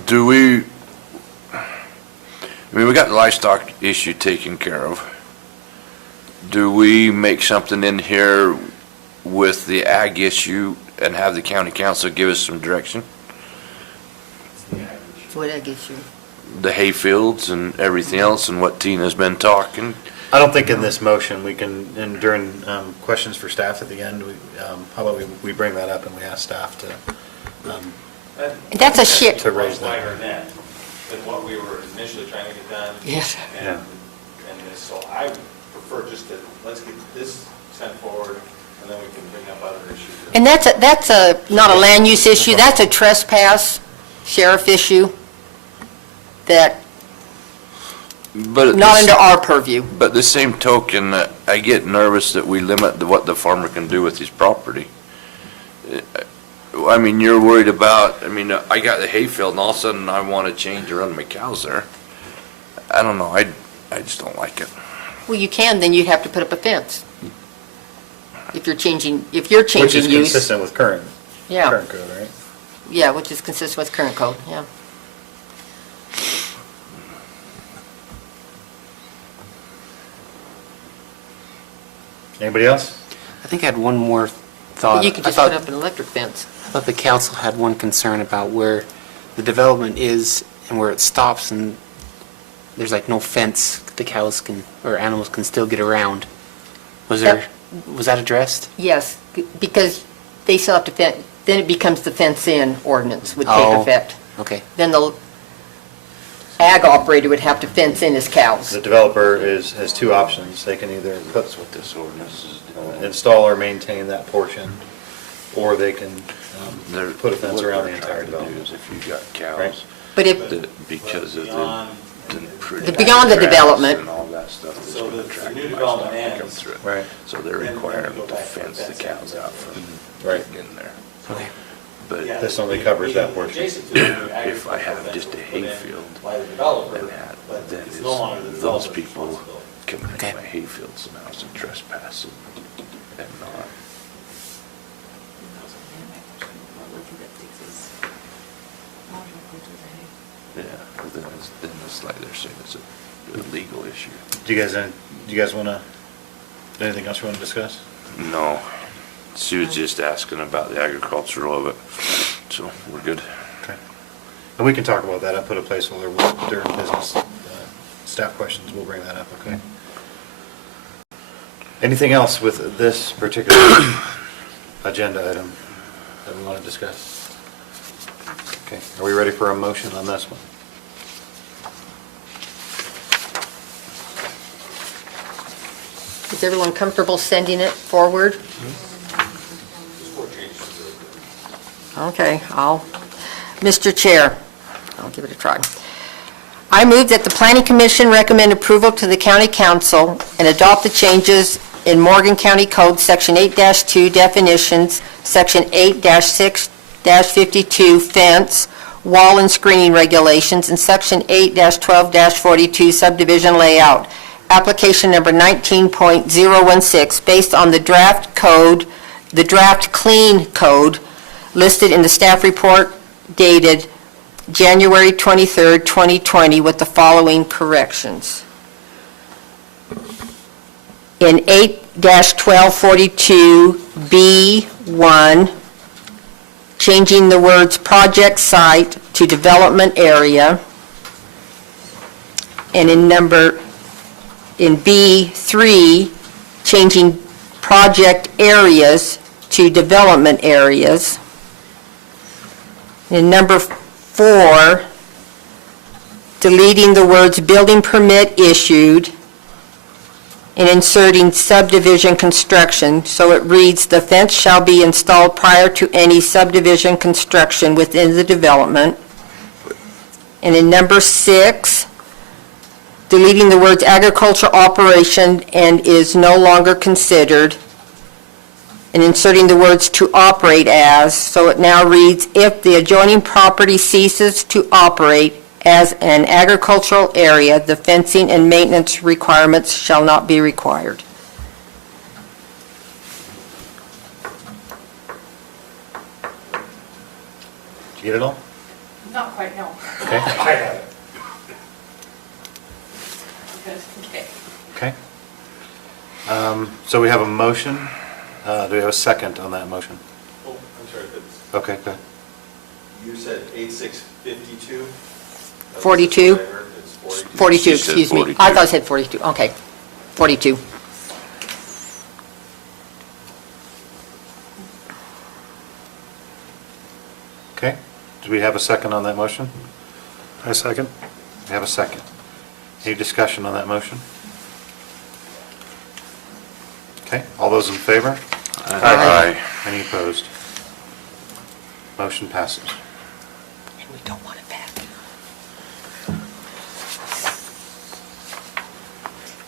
do we, I mean, we got the livestock issue taken care of. Do we make something in here with the ag issue and have the county council give us some direction? What ag issue? The hay fields and everything else and what Tina's been talking? I don't think in this motion, we can, and during questions for staff at the end, how about we bring that up and we ask staff to, That's a shit. To raise that. Wider net than what we were initially trying to get done. Yes. Yeah. And this, so I prefer just to, let's get this sent forward, and then we can bring up other issues. And that's not a land use issue, that's a trespass sheriff issue that But not under our purview. But the same token, I get nervous that we limit what the farmer can do with his property. I mean, you're worried about, I mean, I got the hayfield and all of a sudden I want to change to run my cows there. I don't know, I just don't like it. Well, you can, then you'd have to put up a fence. If you're changing Which is use. consistent with current Yeah, code, right? yeah, which is consistent with current code, yeah. Anybody else? I think I had one more thought. But you could I just thought- put up an electric fence. I thought the council had one concern about where the development is and where it stops, and there's like no fence, the cows can, or animals can still get around. Was that addressed? Yes, because they still have to fence, then it becomes the fence-in ordinance would take Oh. effect. Okay. Then the ag operator would have to fence in his cows. The developer has two options. They can either put, That's what this ordinance is doing. install or maintain that portion, or they can They're- put a fence what around the they're entire trying to do development. is if you got Right. cows, But if, that because of the beyond the grass development. and all that stuff that's So gonna the attract new livestock development to come ends. through it. Right. So they're Then requiring you them go to back to the fence the fence cows ends. out from Right. getting in there. Okay. But Yeah. This only covers that portion. Adjacent to the new if I have agricultural just a fence put in hayfield, by the developer, then that, but then it's is, no longer the those developer's people responsibility. come into Okay. my hayfield, so now it's a trespass and not. Yeah, then it's like they're saying it's a legal issue. Do you guys want to, anything else you want to discuss? No, she was just asking about the agricultural of it, so we're good. Okay. And we can talk about that. I put a placeholder during business staff questions. We'll bring that up, okay? Anything else with this particular agenda item that we want to discuss? Okay, are we ready for a motion on this one? Is everyone comfortable sending it forward? Okay, Mr. Chair, I'll give it a try. I move that the Planning Commission recommend approval to the County Council and adopt the changes in Morgan County Code, Section 8-2 definitions, Section 8-6-52 fence, wall and screening regulations, and Section 8-12-42 subdivision layout. Application number 19.016, based on the draft code, the draft clean code listed in the staff report dated January 23rd, 2020, with the following corrections. In 8-1242B1, changing the words project site to development area. And in B3, changing project areas to development areas. In number 4, deleting the words building permit issued and inserting subdivision construction, so it reads, the fence shall be installed prior to any subdivision construction within the development. And in number 6, deleting the words agricultural operation and is no longer considered, and inserting the words to operate as, so it now reads, if the adjoining property ceases to operate as an agricultural area, the fencing and maintenance requirements shall not be required. Did you get it all? Not quite, no. Okay. Okay. Okay. So we have a motion. Do we have a second on that motion? Oh, I'm sorry, but Okay, good. you said 8652? 42? It's 42. 42, She said excuse me. 42. I thought it said 42, okay. 42. Okay. Do we have a second on that motion? I second. We have a second. Any discussion on that motion? Okay, all those in favor? Aye. Any opposed? Motion passes. And we don't want it back.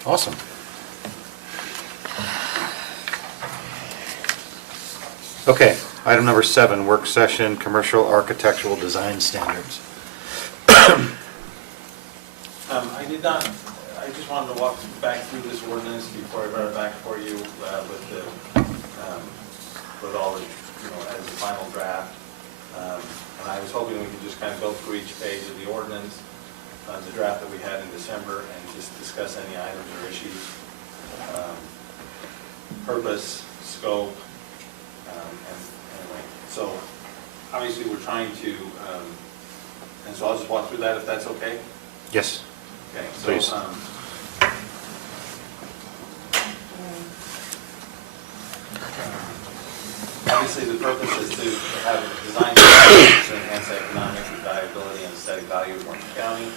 Awesome. Okay, item number 7, work session, commercial architectural design standards. I did not, I just wanted to walk back through this ordinance before I brought it back for you with all the, as the final draft. And I was hoping we could just kind of go through each page of the ordinance, the draft that we had in December, and just discuss any items or issues. Purpose, scope, and anyway. So obviously we're trying to, and so I'll just walk through that if that's okay. Yes. Okay, Please. so, obviously, the purpose is to have a design to enhance economic viability and aesthetic value of Orange County.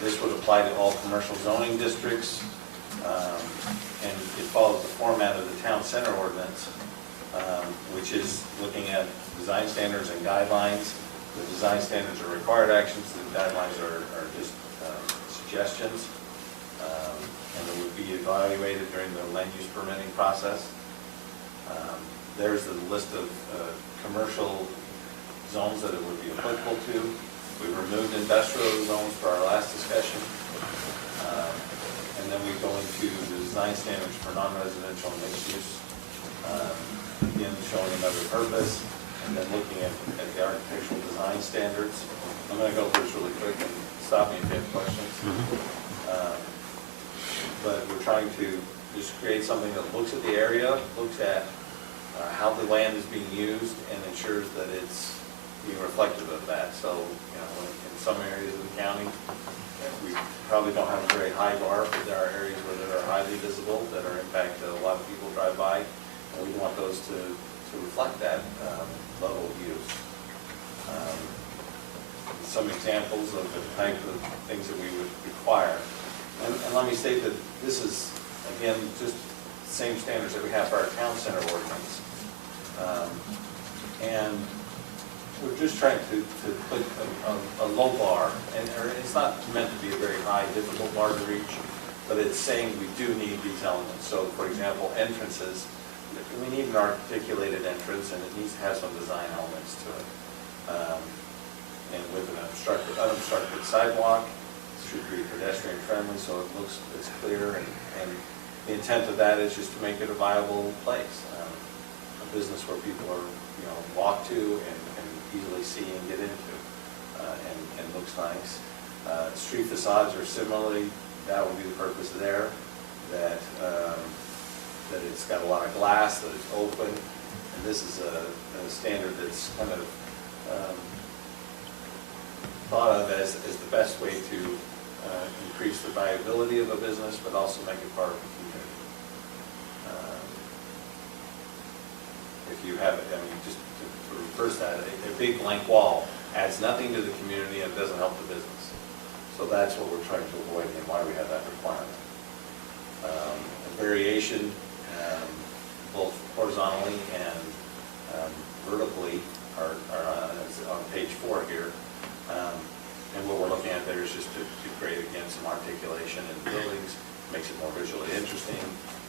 This would apply to all commercial zoning districts, and it follows the format of the town center ordinance, which is looking at design standards and guidelines. The design standards are required actions, the guidelines are just suggestions, and it would be evaluated during the land use permitting process. There's the list of commercial zones that it would be applicable to. We removed industrial zones for our last discussion. And then we go into the design standards for non-residential and mixed use. Again, showing another purpose, and then looking at the architectural design standards. I'm going to go through this really quick and stop me if you have questions. But we're trying to just create something that looks at the area, looks at how the land is being used, and ensures that it's being reflective of that. So, in some areas of the county, we probably don't have a very high bar, but there are areas where they are highly visible, that are in fact a lot of people drive by, and we want those to reflect that level of use. Some examples of the type of things that we would require. And let me state that this is, again, just the same standards that we have for our town center ordinance. And we're just trying to put a low bar, and it's not meant to be a very high, difficult bar to reach, but it's saying we do need these elements. So, for example, entrances, we need an articulated entrance, and it needs to have some design elements to it. And with an unobstructed sidewalk, it should be pedestrian friendly, so it's clear, and the intent of that is just to make it a viable place, a business where people are, walk to and easily see and get into, and looks nice. Street facades are similarly, that would be the purpose there, that it's got a lot of glass, that it's open, and this is a standard that's kind of thought of as the best way to increase the viability of a business, but also make it part of the community. If you have, just to reverse that, a big blank wall adds nothing to the community and doesn't help the business. So that's what we're trying to avoid and why we have that requirement. A variation, both horizontally and vertically, are on page 4 here. And what we're looking at there is just to create, again, some articulation in the buildings, makes it more visually interesting.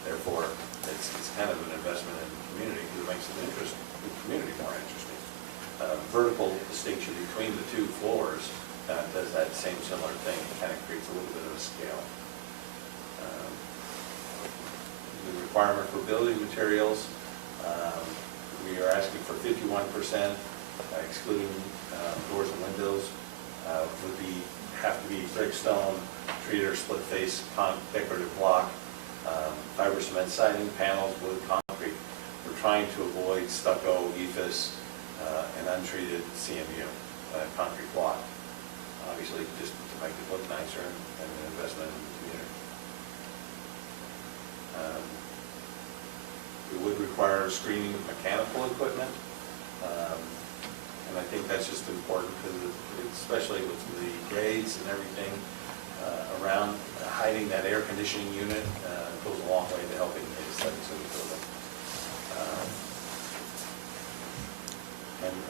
Therefore, it's kind of an investment in the community because it makes the community more interesting. Vertical distinction between the two floors does that same similar thing. It kind of creates a little bit of a scale. The requirement for building materials, we are asking for 51%, excluding doors and windows. Would have to be brick, stone, treated or split face, decorative block, fiber cement siding, panels, wood, concrete. We're trying to avoid stucco, EIFS, and untreated CMU, concrete block. Obviously, just to make it look nicer and an investment in the community. We would require screening of mechanical equipment. And I think that's just important because, especially with the grades and everything around, hiding that air conditioning unit goes a long way to helping the aesthetics of the building.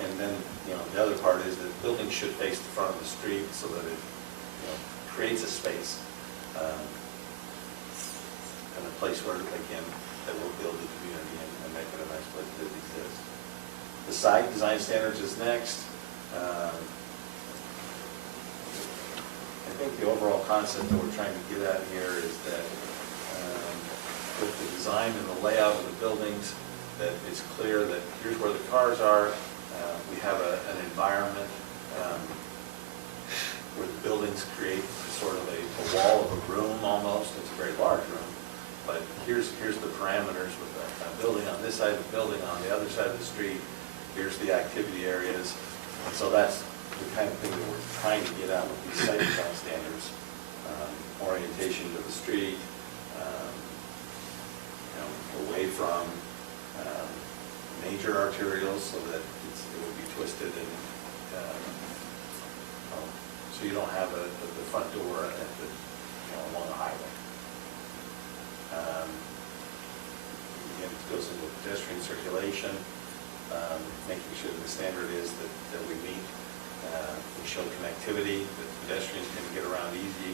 And then, the other part is that the building should face the front of the street so that it, creates a space. and a place where, again, that will build the community and make it a nice place to exist. The site design standards is next. I think the overall concept that we're trying to get at here is that with the design and the layout of the buildings, that it's clear that here's where the cars are. We have an environment where the buildings create sort of a wall of a room almost. It's a very large room, but here's the parameters with a building on this side of the building, on the other side of the street. Here's the activity areas. And so that's the kind of thing that we're trying to get at with these site design standards. Orientation to the street, away from major arterials so that it would be twisted and so you don't have the front door at the, along the highway. Again, it goes into pedestrian circulation, making sure the standard is that we meet. We show connectivity, that pedestrians can get around easy.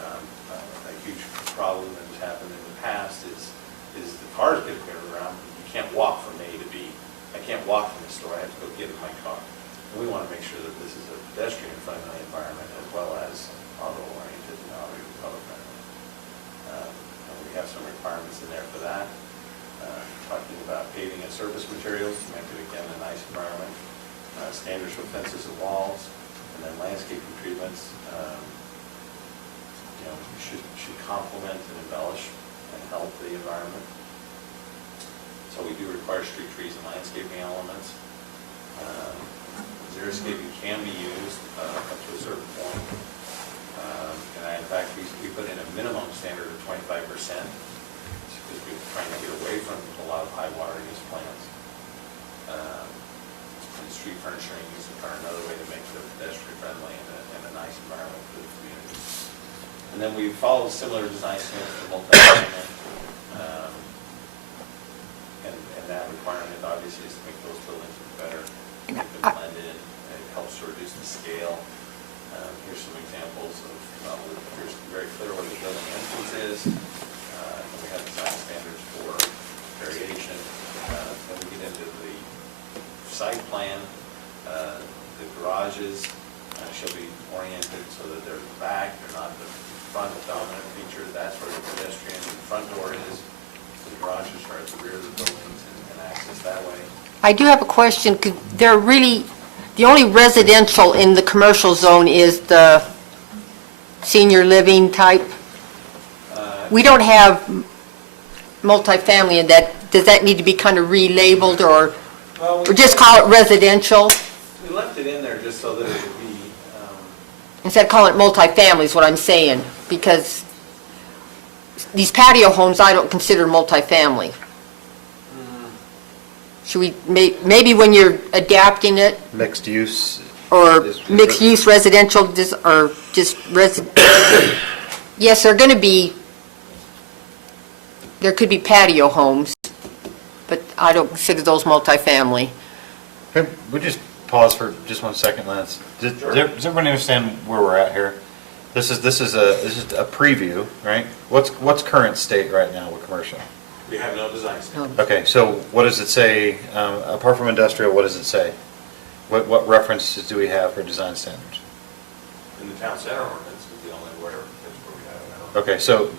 A huge problem that has happened in the past is the cars get cleared around. You can't walk from A to B. I can't walk from the store. I have to go get in my car. And we want to make sure that this is a pedestrian-friendly environment as well as auto-oriented and auto-friendly. And we have some requirements in there for that. Talking about paving and surface materials to make it, again, a nice environment. Standards for fences and walls, and then landscaping treatments. Should complement and embellish and help the environment. So we do require street trees and landscaping elements. Xeriscaping can be used up to a certain point. In fact, we put in a minimum standard of 25% because we're trying to get away from a lot of high water use plants. And street furnishings are another way to make it pedestrian friendly and a nice environment for the community. And then we follow similar design standards for multi-family. And that requirement obviously is to make those buildings look better, make them blend in, and it helps to reduce the scale. Here's some examples of, here's very clear what the building entrance is. And we have design standards for variation. Then we get into the site plan. The garages shall be oriented so that they're the back, they're not the front dominant feature. That's where the pedestrian front door is. The garages are at the rear of the buildings and access that way. I do have a question. They're really, the only residential in the commercial zone is the senior living type? We don't have multifamily in that. Does that need to be kind of relabeled or just call it residential? We left it in there just so that it would be, Instead of calling it multifamily is what I'm saying, because these patio homes I don't consider multifamily. Should we, maybe when you're adapting it, Mixed use. or is- mixed-use residential, or just yes, there could be patio homes, but I don't consider those multifamily. Hey, we just pause for just 1 second, Lance. Does everybody understand where we're at here? This is a preview, right? What's current state right now with commercial? we have no design standards. Okay, so what does it say, apart from industrial, what does it say? What references do we have for design standards? In the town center ordinance is the only where we have it. Okay, so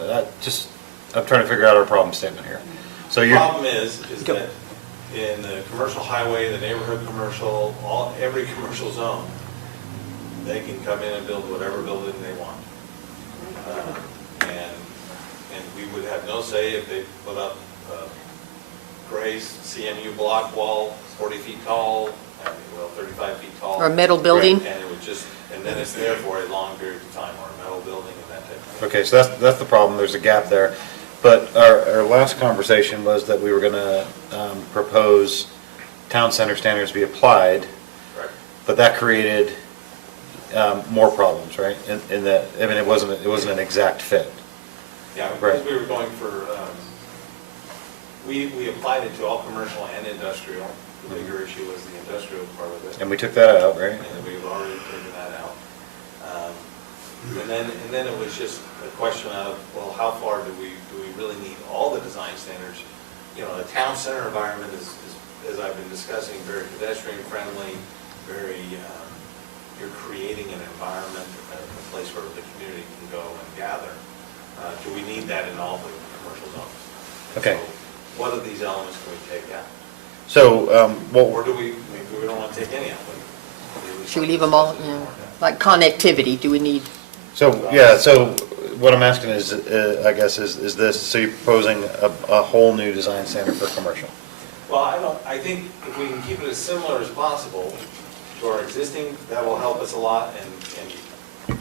I'm trying to figure out our problem statement here. So The you're, problem is that in the commercial highway, the neighborhood commercial, every commercial zone, they can come in and build whatever building they want. And we would have no say if they put up Gray's CMU block wall, 40 feet tall, 35 feet tall. Or a metal building? And it would and then it's there for a long period of time, or a metal building and that type of thing. okay, so that's the problem, there's a gap there. But our last conversation was that we were going to propose town center standards be applied, Correct. but that created more problems, right? In that, I mean, it wasn't an exact fit. Yeah, Right. because we were going for, we applied it to all commercial and industrial. The bigger issue was the industrial part of it. And we took that out, right? And we've already taken that out. And then it was just a question of, well, how far do we really need all the design standards? You know, a town center environment is, as I've been discussing, very pedestrian friendly, very, you're creating an environment, a place where the community can go and gather. Do we need that in all the commercial zones? And Okay. so what of these elements can we take out? So, Or do we, maybe we don't want to take any out? but Should we leave them all, you know, like connectivity, do we need, so, yeah, so what I'm asking is, I guess, is this, so you're proposing a whole new design standard for commercial? Well, I think if we can keep it as similar as possible to our existing, that will help us a lot, and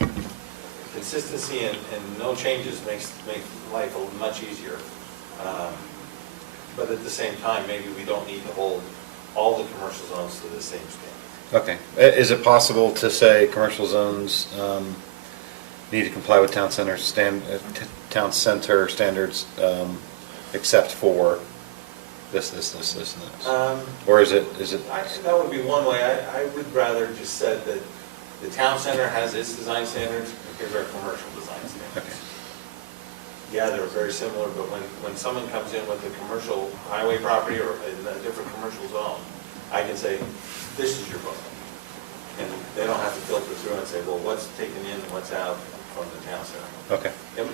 consistency and no changes makes life much easier. But at the same time, maybe we don't need to hold all the commercial zones to the same standard. Okay. Is it possible to say commercial zones need to comply with town center standards, except for this, and this? Or is it? That would be one way. I would rather just said that the town center has its design standards, and here's our commercial design standards. Okay. Yeah, they're very similar, but when someone comes in with a commercial highway property or in a different commercial zone, I can say, this is your book. And they don't have to filter through and say, well, what's taken in and what's out from the town center. Okay. And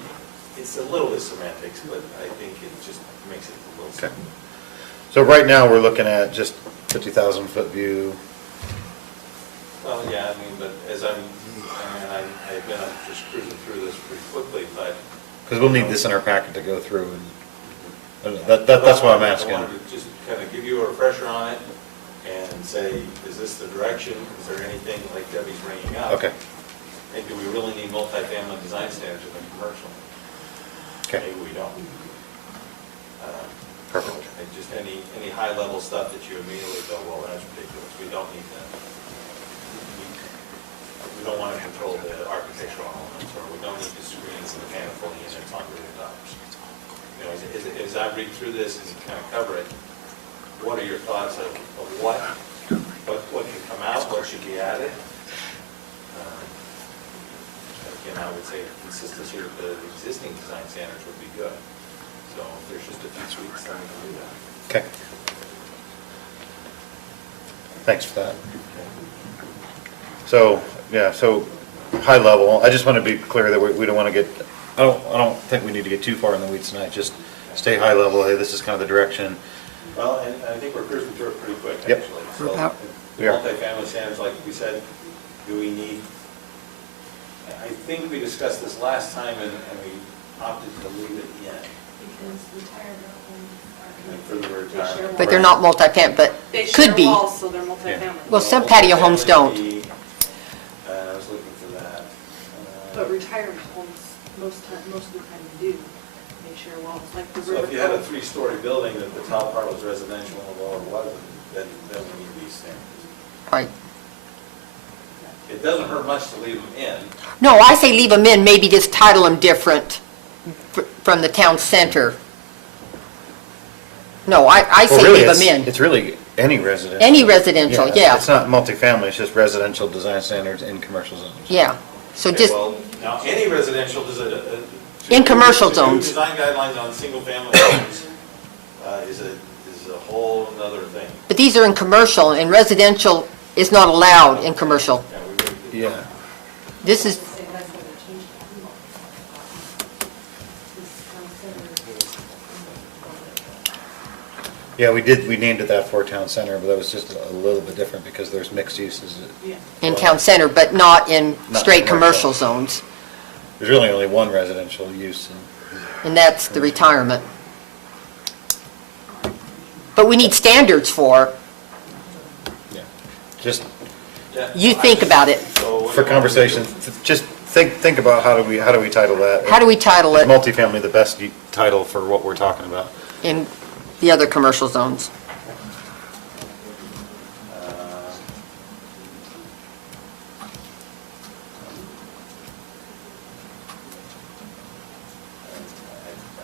it's a little bit semantics, but I think it just makes it a little Okay. simpler. So right now, we're looking at just 50,000 foot view. Well, yeah, I mean, but as I've been just cruising through this pretty quickly, but. Because we'll need this in our packet to go through, and that's what I'm asking. I wanted to just kind of give you a refresher on it and say, is this the direction? Is there anything like Debbie's bringing up? Okay. And do we really need multifamily design standards in the commercial? Okay. Maybe we don't. Perfect. And just any high-level stuff that you immediately go, well, that's ridiculous, we don't need that. We don't want to control the architectural elements, or we don't need the screens and the manifold units on rooftops. You know, as I read through this and kind of cover it, what are your thoughts of what can come out, what should be added? Again, I would say consistency with the existing design standards would be good. So if there's just a few tweaks, then we can do that. Okay. Thanks for that. So, yeah, so high level, I just want to be clear that we don't want to get, I don't think we need to get too far in the weeds tonight. Just stay high level. Hey, this is kind of the direction. Well, and I think we're cruising through it pretty quick, Yep. actually. We're So out. We are. multifamily standards, like we said, do we need, I think we discussed this last time and we opted to leave it in. Like for the retirement. but they're not multi-family, but They share could be. walls, so they're multifamily. Well, some patio homes don't. Multifamily, I was looking for that. But retirement homes, most of the time do, they share walls, like the So river. if you had a three-story building that the top part was residential and the lower wasn't, then we need these standards. Right. It doesn't hurt much to leave them in. No, I say leave them in, maybe just title them different from the town center. No, I Well, say really, leave them in. It's really any residential. Any residential, yeah. It's not multifamily, it's just residential design standards in commercial zones. Yeah, so Okay, just, well, now, any residential, does In commercial to do zones. design guidelines on single-family homes is a whole nother thing. but these are in commercial, and residential is not allowed in commercial. Yeah, we really- Yeah. This is, Yeah, we named it that for town center, but that was just a little bit different because there's mixed uses. Yeah. in town center, but not in Not straight commercial. commercial zones, There's really only one residential use. and that's the retirement. But we need standards for, Yeah. Just Yeah, you I think just- about it. so what for do you want me to conversation, do? just think about how do we title that? How do we title Is it multifamily the best title for what we're talking about? in the other commercial zones?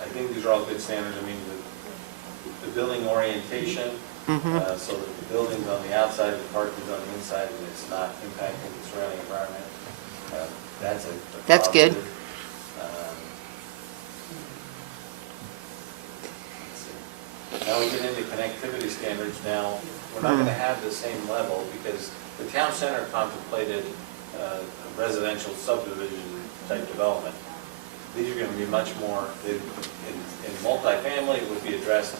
I think these are all good standards. I mean, the building orientation, so that the building's on the outside, the parking's on the inside, and it's not impacting the surrounding environment. That's a That's good. positive. Let's see. Now we get into connectivity standards now. We're not gonna have the same level because the town center contemplated a residential subdivision type development. These are gonna be much more, in multifamily, it would be addressed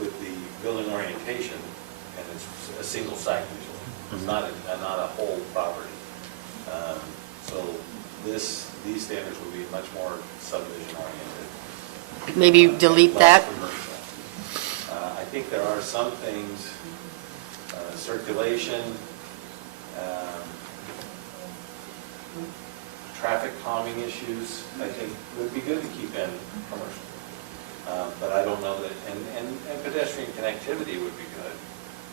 with the building orientation, and it's a single site usually. It's not a whole property. So these standards would be much more subdivision oriented. Maybe delete that? Less commercial. I think there are some things, circulation, traffic calming issues, I think would be good to keep in commercial. But I don't know that, and pedestrian connectivity would be good,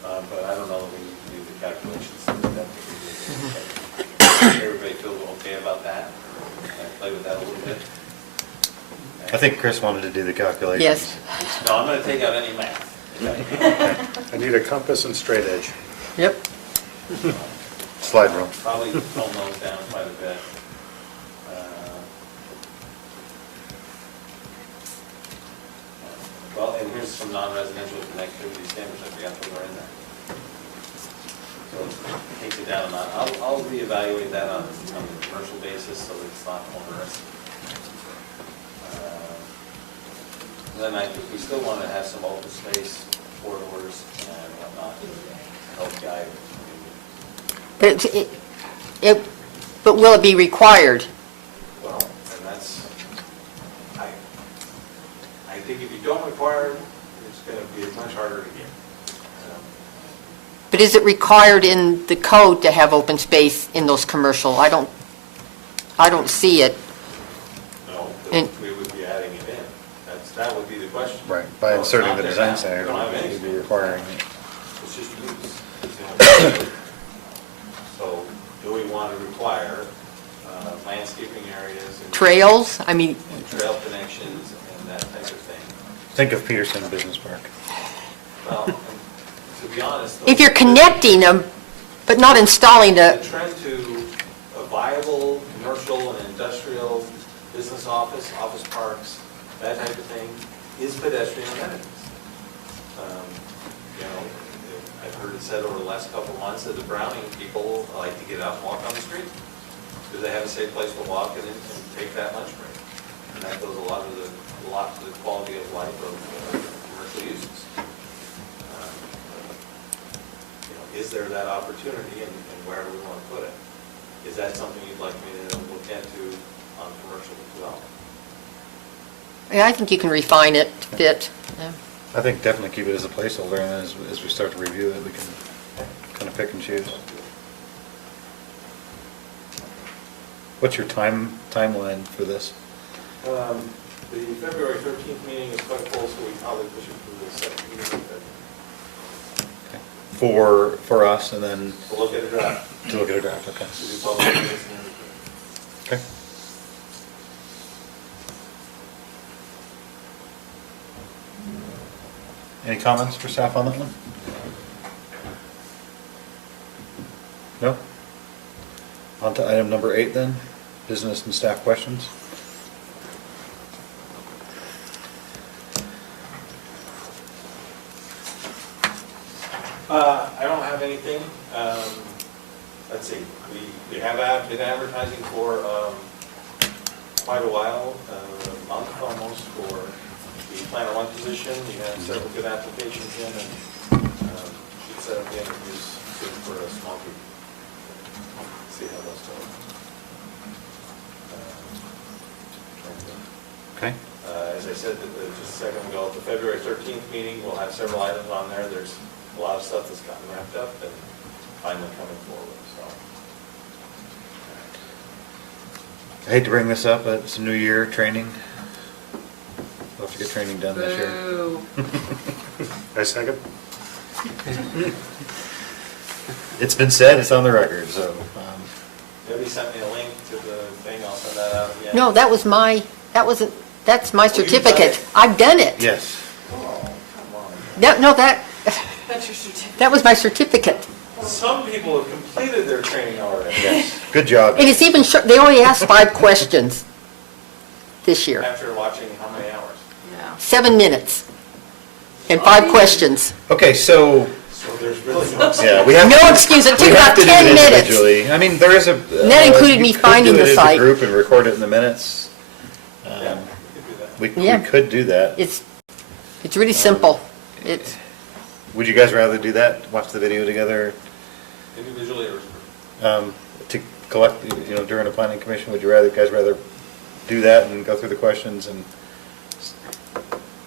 but I don't know that we need to do the calculations. Everybody feel okay about that? Can I play with that a little bit? I think Chris wanted to do the calculations. Yes. No, I'm gonna take out any math. I need a compass and straight edge. Yep. Slide rule. Probably tone those down quite a bit. Well, and here's some non-residential connectivity standards, I forgot they were in there. So takes it down a notch. I'll reevaluate that on a commercial basis so that it's not onerous. Then I think we still want to have some open space corridors and whatnot to help guide. But but will it be required? Well, and that's, I think if you don't require it, it's going to be much harder to get. But is it required in the code to have open space in those commercial? I don't see it. No, And- we would be adding it in. That would be the question. Right, by No, it's inserting not the there design now. standard, We don't have any. you'd be requiring it. It's just use. So do we want to require landscaping areas and Trails, I mean, trail connections and that type of thing? Think of Peterson Business Park. Well, to be honest. if you're connecting them, but not installing The a, trend to a viable commercial and industrial business office parks, that type of thing, is pedestrian amenities. You know, I've heard it said over the last couple of months that the Browning people like to get out and walk on the street because they have a safe place to walk and take that lunch break. And that goes a lot to the quality of life of commercial uses. You know, is there that opportunity and where do we want to put it? Is that something you'd like me to look into on commercial as well? yeah, I think you can refine it to fit. Yeah. I think definitely keep it as a placeholder, and as we start to review it, we can kind of pick and choose. What's your timeline for this? The February 13th meeting is quite full, so we probably push it to the second meeting in February. For us, and then To look at a draft, to look at a draft, okay. to do public meetings and everything. Okay. Any comments for staff on that one? No? On to item number 8 then, business and staff questions. I don't have anything. Let's see, we have been advertising for quite a while, a month almost, for the planner one position. We have several good applications in, and should set up the interviews soon for a small group. See how those go. Okay. As I said just a second ago, at the February 13th meeting, we'll have several items on there. There's a lot of stuff that's gotten wrapped up and finally coming forward, so. I hate to bring this up, but it's a new year, training. We'll have to get training done this year. Boo. I second. It's been said, it's on the record, so. Debbie sent me a link to the thing, I'll send that out again. No, that's my you've done certificate. it? I've done it. Yes. Oh, come on. No, That's your certificate. that was my certificate. Some people have completed their training already. Yes, good job. And it's even short, they only asked 5 questions this year. After watching how many hours? Yeah. 7 minutes and 5 questions. Okay, so, So there's really no. yeah, we have. No excuse, it took we have about to do 10 it minutes. individually. I mean, there is a. And that included me you could finding do it the as a site. group and record it in the minutes. Yeah, we could do that. We Yeah. could do that. It's really simple. It's, Would you guys rather do that, watch the video together, Individually or as a group? to collect, during a planning commission? Would you guys rather do that and go through the questions and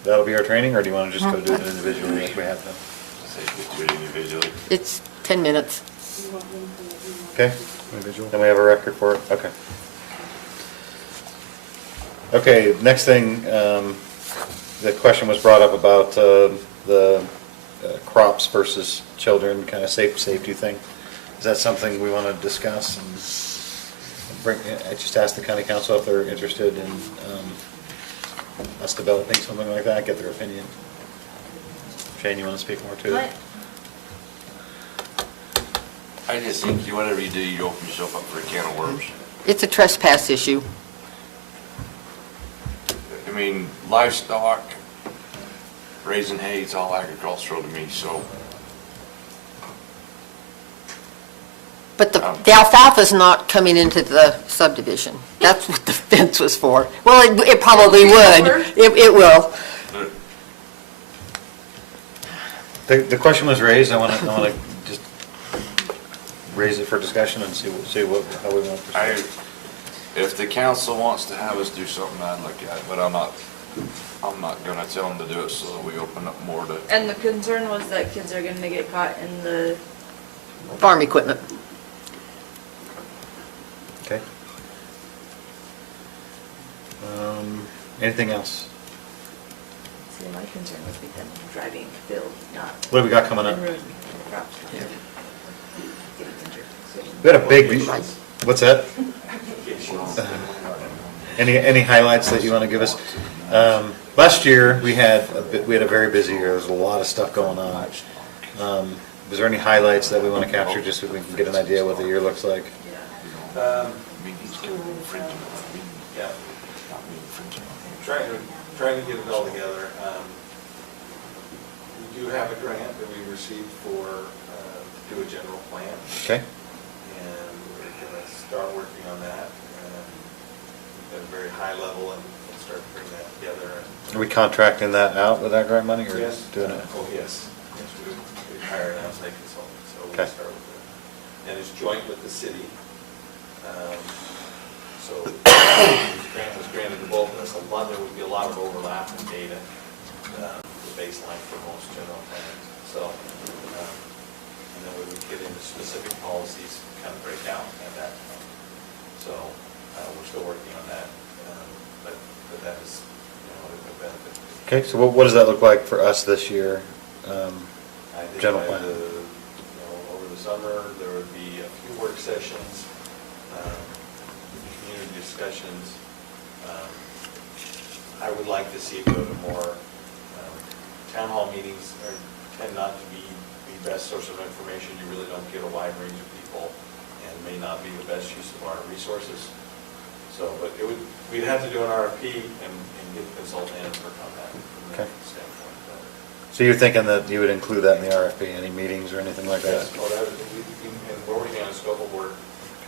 that'll be our training, or do you want to just go do it individually like we have done? it's 10 minutes. You want one for the email. Okay, Individual. then we have a record for it, okay. Okay, next thing, the question was brought up about the crops versus children, kind of safety thing. Is that something we want to discuss and bring, I just asked the county council if they're interested in us developing something like that, get their opinion. Shane, you want to speak more to it? I just think whatever you do, you open yourself up for a can of worms. It's a trespass issue. I mean, livestock, raising hay, it's all agricultural to me, so. But the alfalfa's not coming into the subdivision. That's what the fence was for. Well, it probably would. It will. The question was raised, I want to just raise it for discussion and see how we want to proceed. If the council wants to have us do something, I'd look at it, but I'm not gonna tell them to do it so that we open up more to. And the concern was that kids are gonna get caught in the, Farm equipment. Okay. Anything else? see, my concern would be them driving the field, not. What have we got coming up? and ruining the crops. Getting injured. We had a big, what's that? Any highlights that you want to give us? Last year, we had a very busy year, there was a lot of stuff going on. Was there any highlights that we want to capture, just so we can get an idea what the year looks like? Yeah. Trying to get it all together. We do have a grant that we received for, do a general plan, Okay, and we're gonna start working on that, at a very high level, and start putting that together. are we contracting that out with that grant money, or Yes. doing it? Oh, yes. Yes, we hired an outside consultant, so we'll Okay. start with that. And it's joint with the city. So the grant was granted to both of us. There would be a lot of overlap in data, the baseline for most general plans. So, and then we would get into specific policies, kind of break out at that point. So we're still working on that, but that is, a benefit. Okay, so what does that look like for us this year? I think General by plan. over the summer, there would be a few work sessions, community discussions. I would like to see it go to more, town hall meetings tend not to be the best source of information. You really don't get a wide range of people and may not be the best use of our resources. So, but we'd have to do an RFP and get the consultant in and work on that from Okay. that standpoint. But So you're thinking that you would include that in the RFP, any meetings or anything like that? yes, well, and we're working on a scope of work,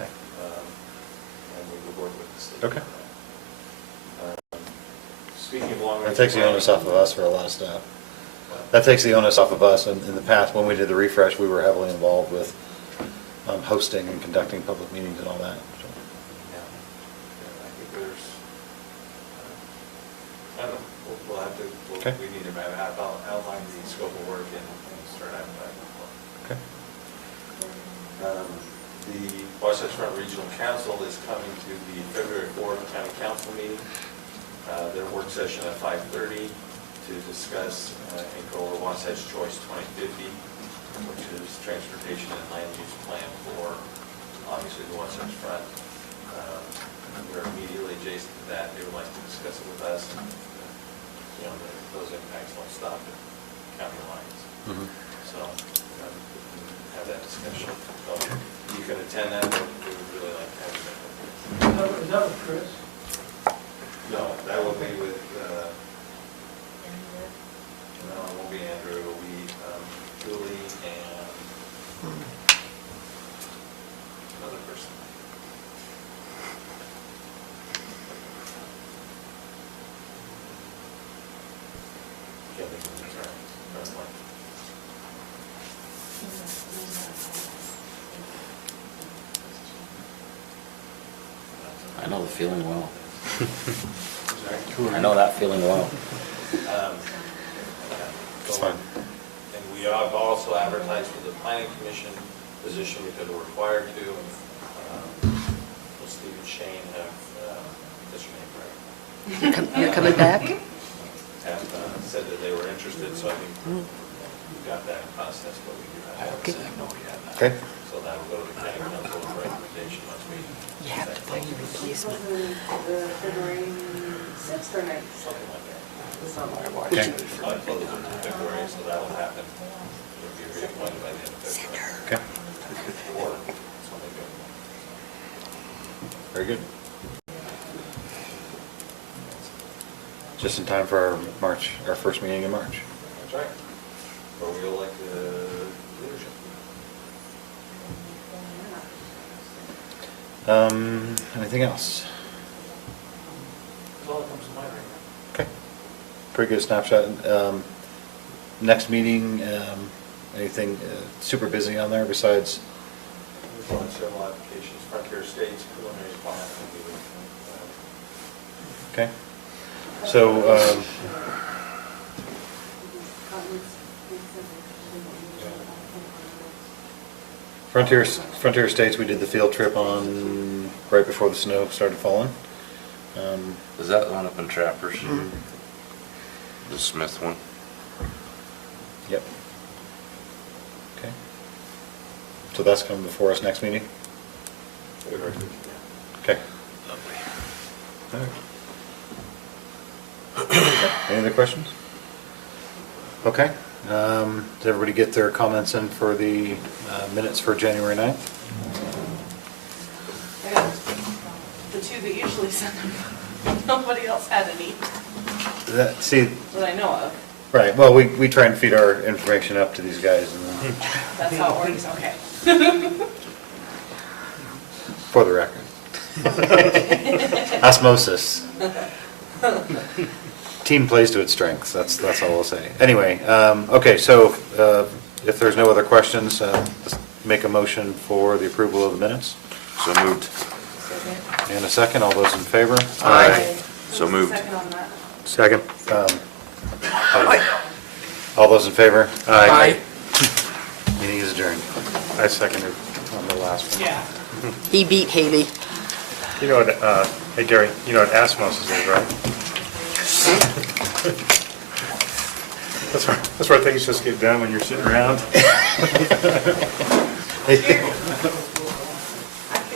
Okay. and we would work with the state. Okay. Speaking of long range. That takes the onus off of us for a lot of stuff. That takes the onus off of us. In the past, when we did the refresh, we were heavily involved with hosting and conducting public meetings and all that. So, Yeah, I think there's, I don't know, we'll have to, Okay. we need to outline the scope of work and start advertising. Okay. The Wasatch Front Regional Council is coming to the February 4th County Council meeting, their work session at 5:30 to discuss Inco or Wasatch Choice 2050, which is transportation and land use plan for, obviously, the Wasatch Front. We're immediately adjacent to that, they would like to discuss it with us, and, those impacts don't stop at county lines. Mhm. So, have that discussion. session. So you can attend that, but we would really like to have you there. Is that with Chris? No, that will be with, no, it won't be Andrew, it will be Julie and another person. Can't think of his name. I know the feeling well. I know that feeling well. It's fine. And we have also advertised for the planning commission position because we're required to. Steve and Shane have, that's your name, right? You're coming back? Have said that they were interested, so I think we've got that process, but we do have. I Okay. have no idea. Okay. So that will go to the county council with recommendation once we. You have to find your replacement. The February 6th or 9th? Something like that. Okay. I close in February, so that'll happen. It'll be reappointed by the end of February. Okay. Or something good. Very good. Just in time for our March, our first meeting in March. That's right. Or we'll elect the leadership. Anything else? That's all that comes to mind right now. Okay. Pretty good snapshot. Next meeting, anything super busy on there besides? We've run several applications, Frontier Estates, preliminary plat, and we would, Okay. So, Frontier Estates, we did the field trip on right before the snow started falling. Is that the one up in Trappers? The Smith one? Yep. Okay. So that's coming before us next meeting? we've already- Okay. All right. Any other questions? Okay. Did everybody get their comments in for the minutes for January 9th? I got the two that usually send them. Nobody else had any See, that I know of. right, well, we try and feed our information up to these guys and then, That's how it works, okay. for the record. Osmosis. Team plays to its strengths, that's all I'll say. Anyway, okay, so if there's no other questions, let's make a motion for the approval of the minutes. So moved. And a second, all those in favor? Aye. So moved. Second on that. Second. All those in favor? Aye. Meeting is adjourned. I seconded on the last one. Yeah. He beat Haley. You know what, hey Gary, you know what osmosis is, right? That's where things just get done when you're sitting around.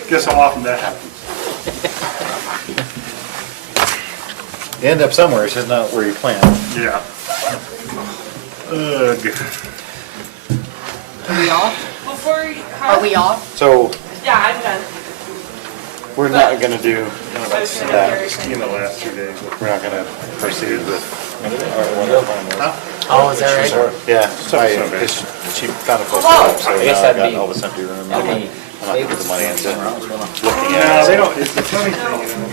Guess how often that happens. You end up somewhere, it's just not where you planned. Yeah. Ugh. Are we off? Before you. Are we off? So, Yeah, I'm done. we're not gonna do I was gonna that. Gary In the last 2 days. We're not gonna proceed with. Oh, is that right? Yeah, so bad. she found a place to Oh, live, so I guess now I've that'd got be- all this empty room. That'd I'm be not gonna put the money into looking No, at they it. don't, it's the funny thing, you know,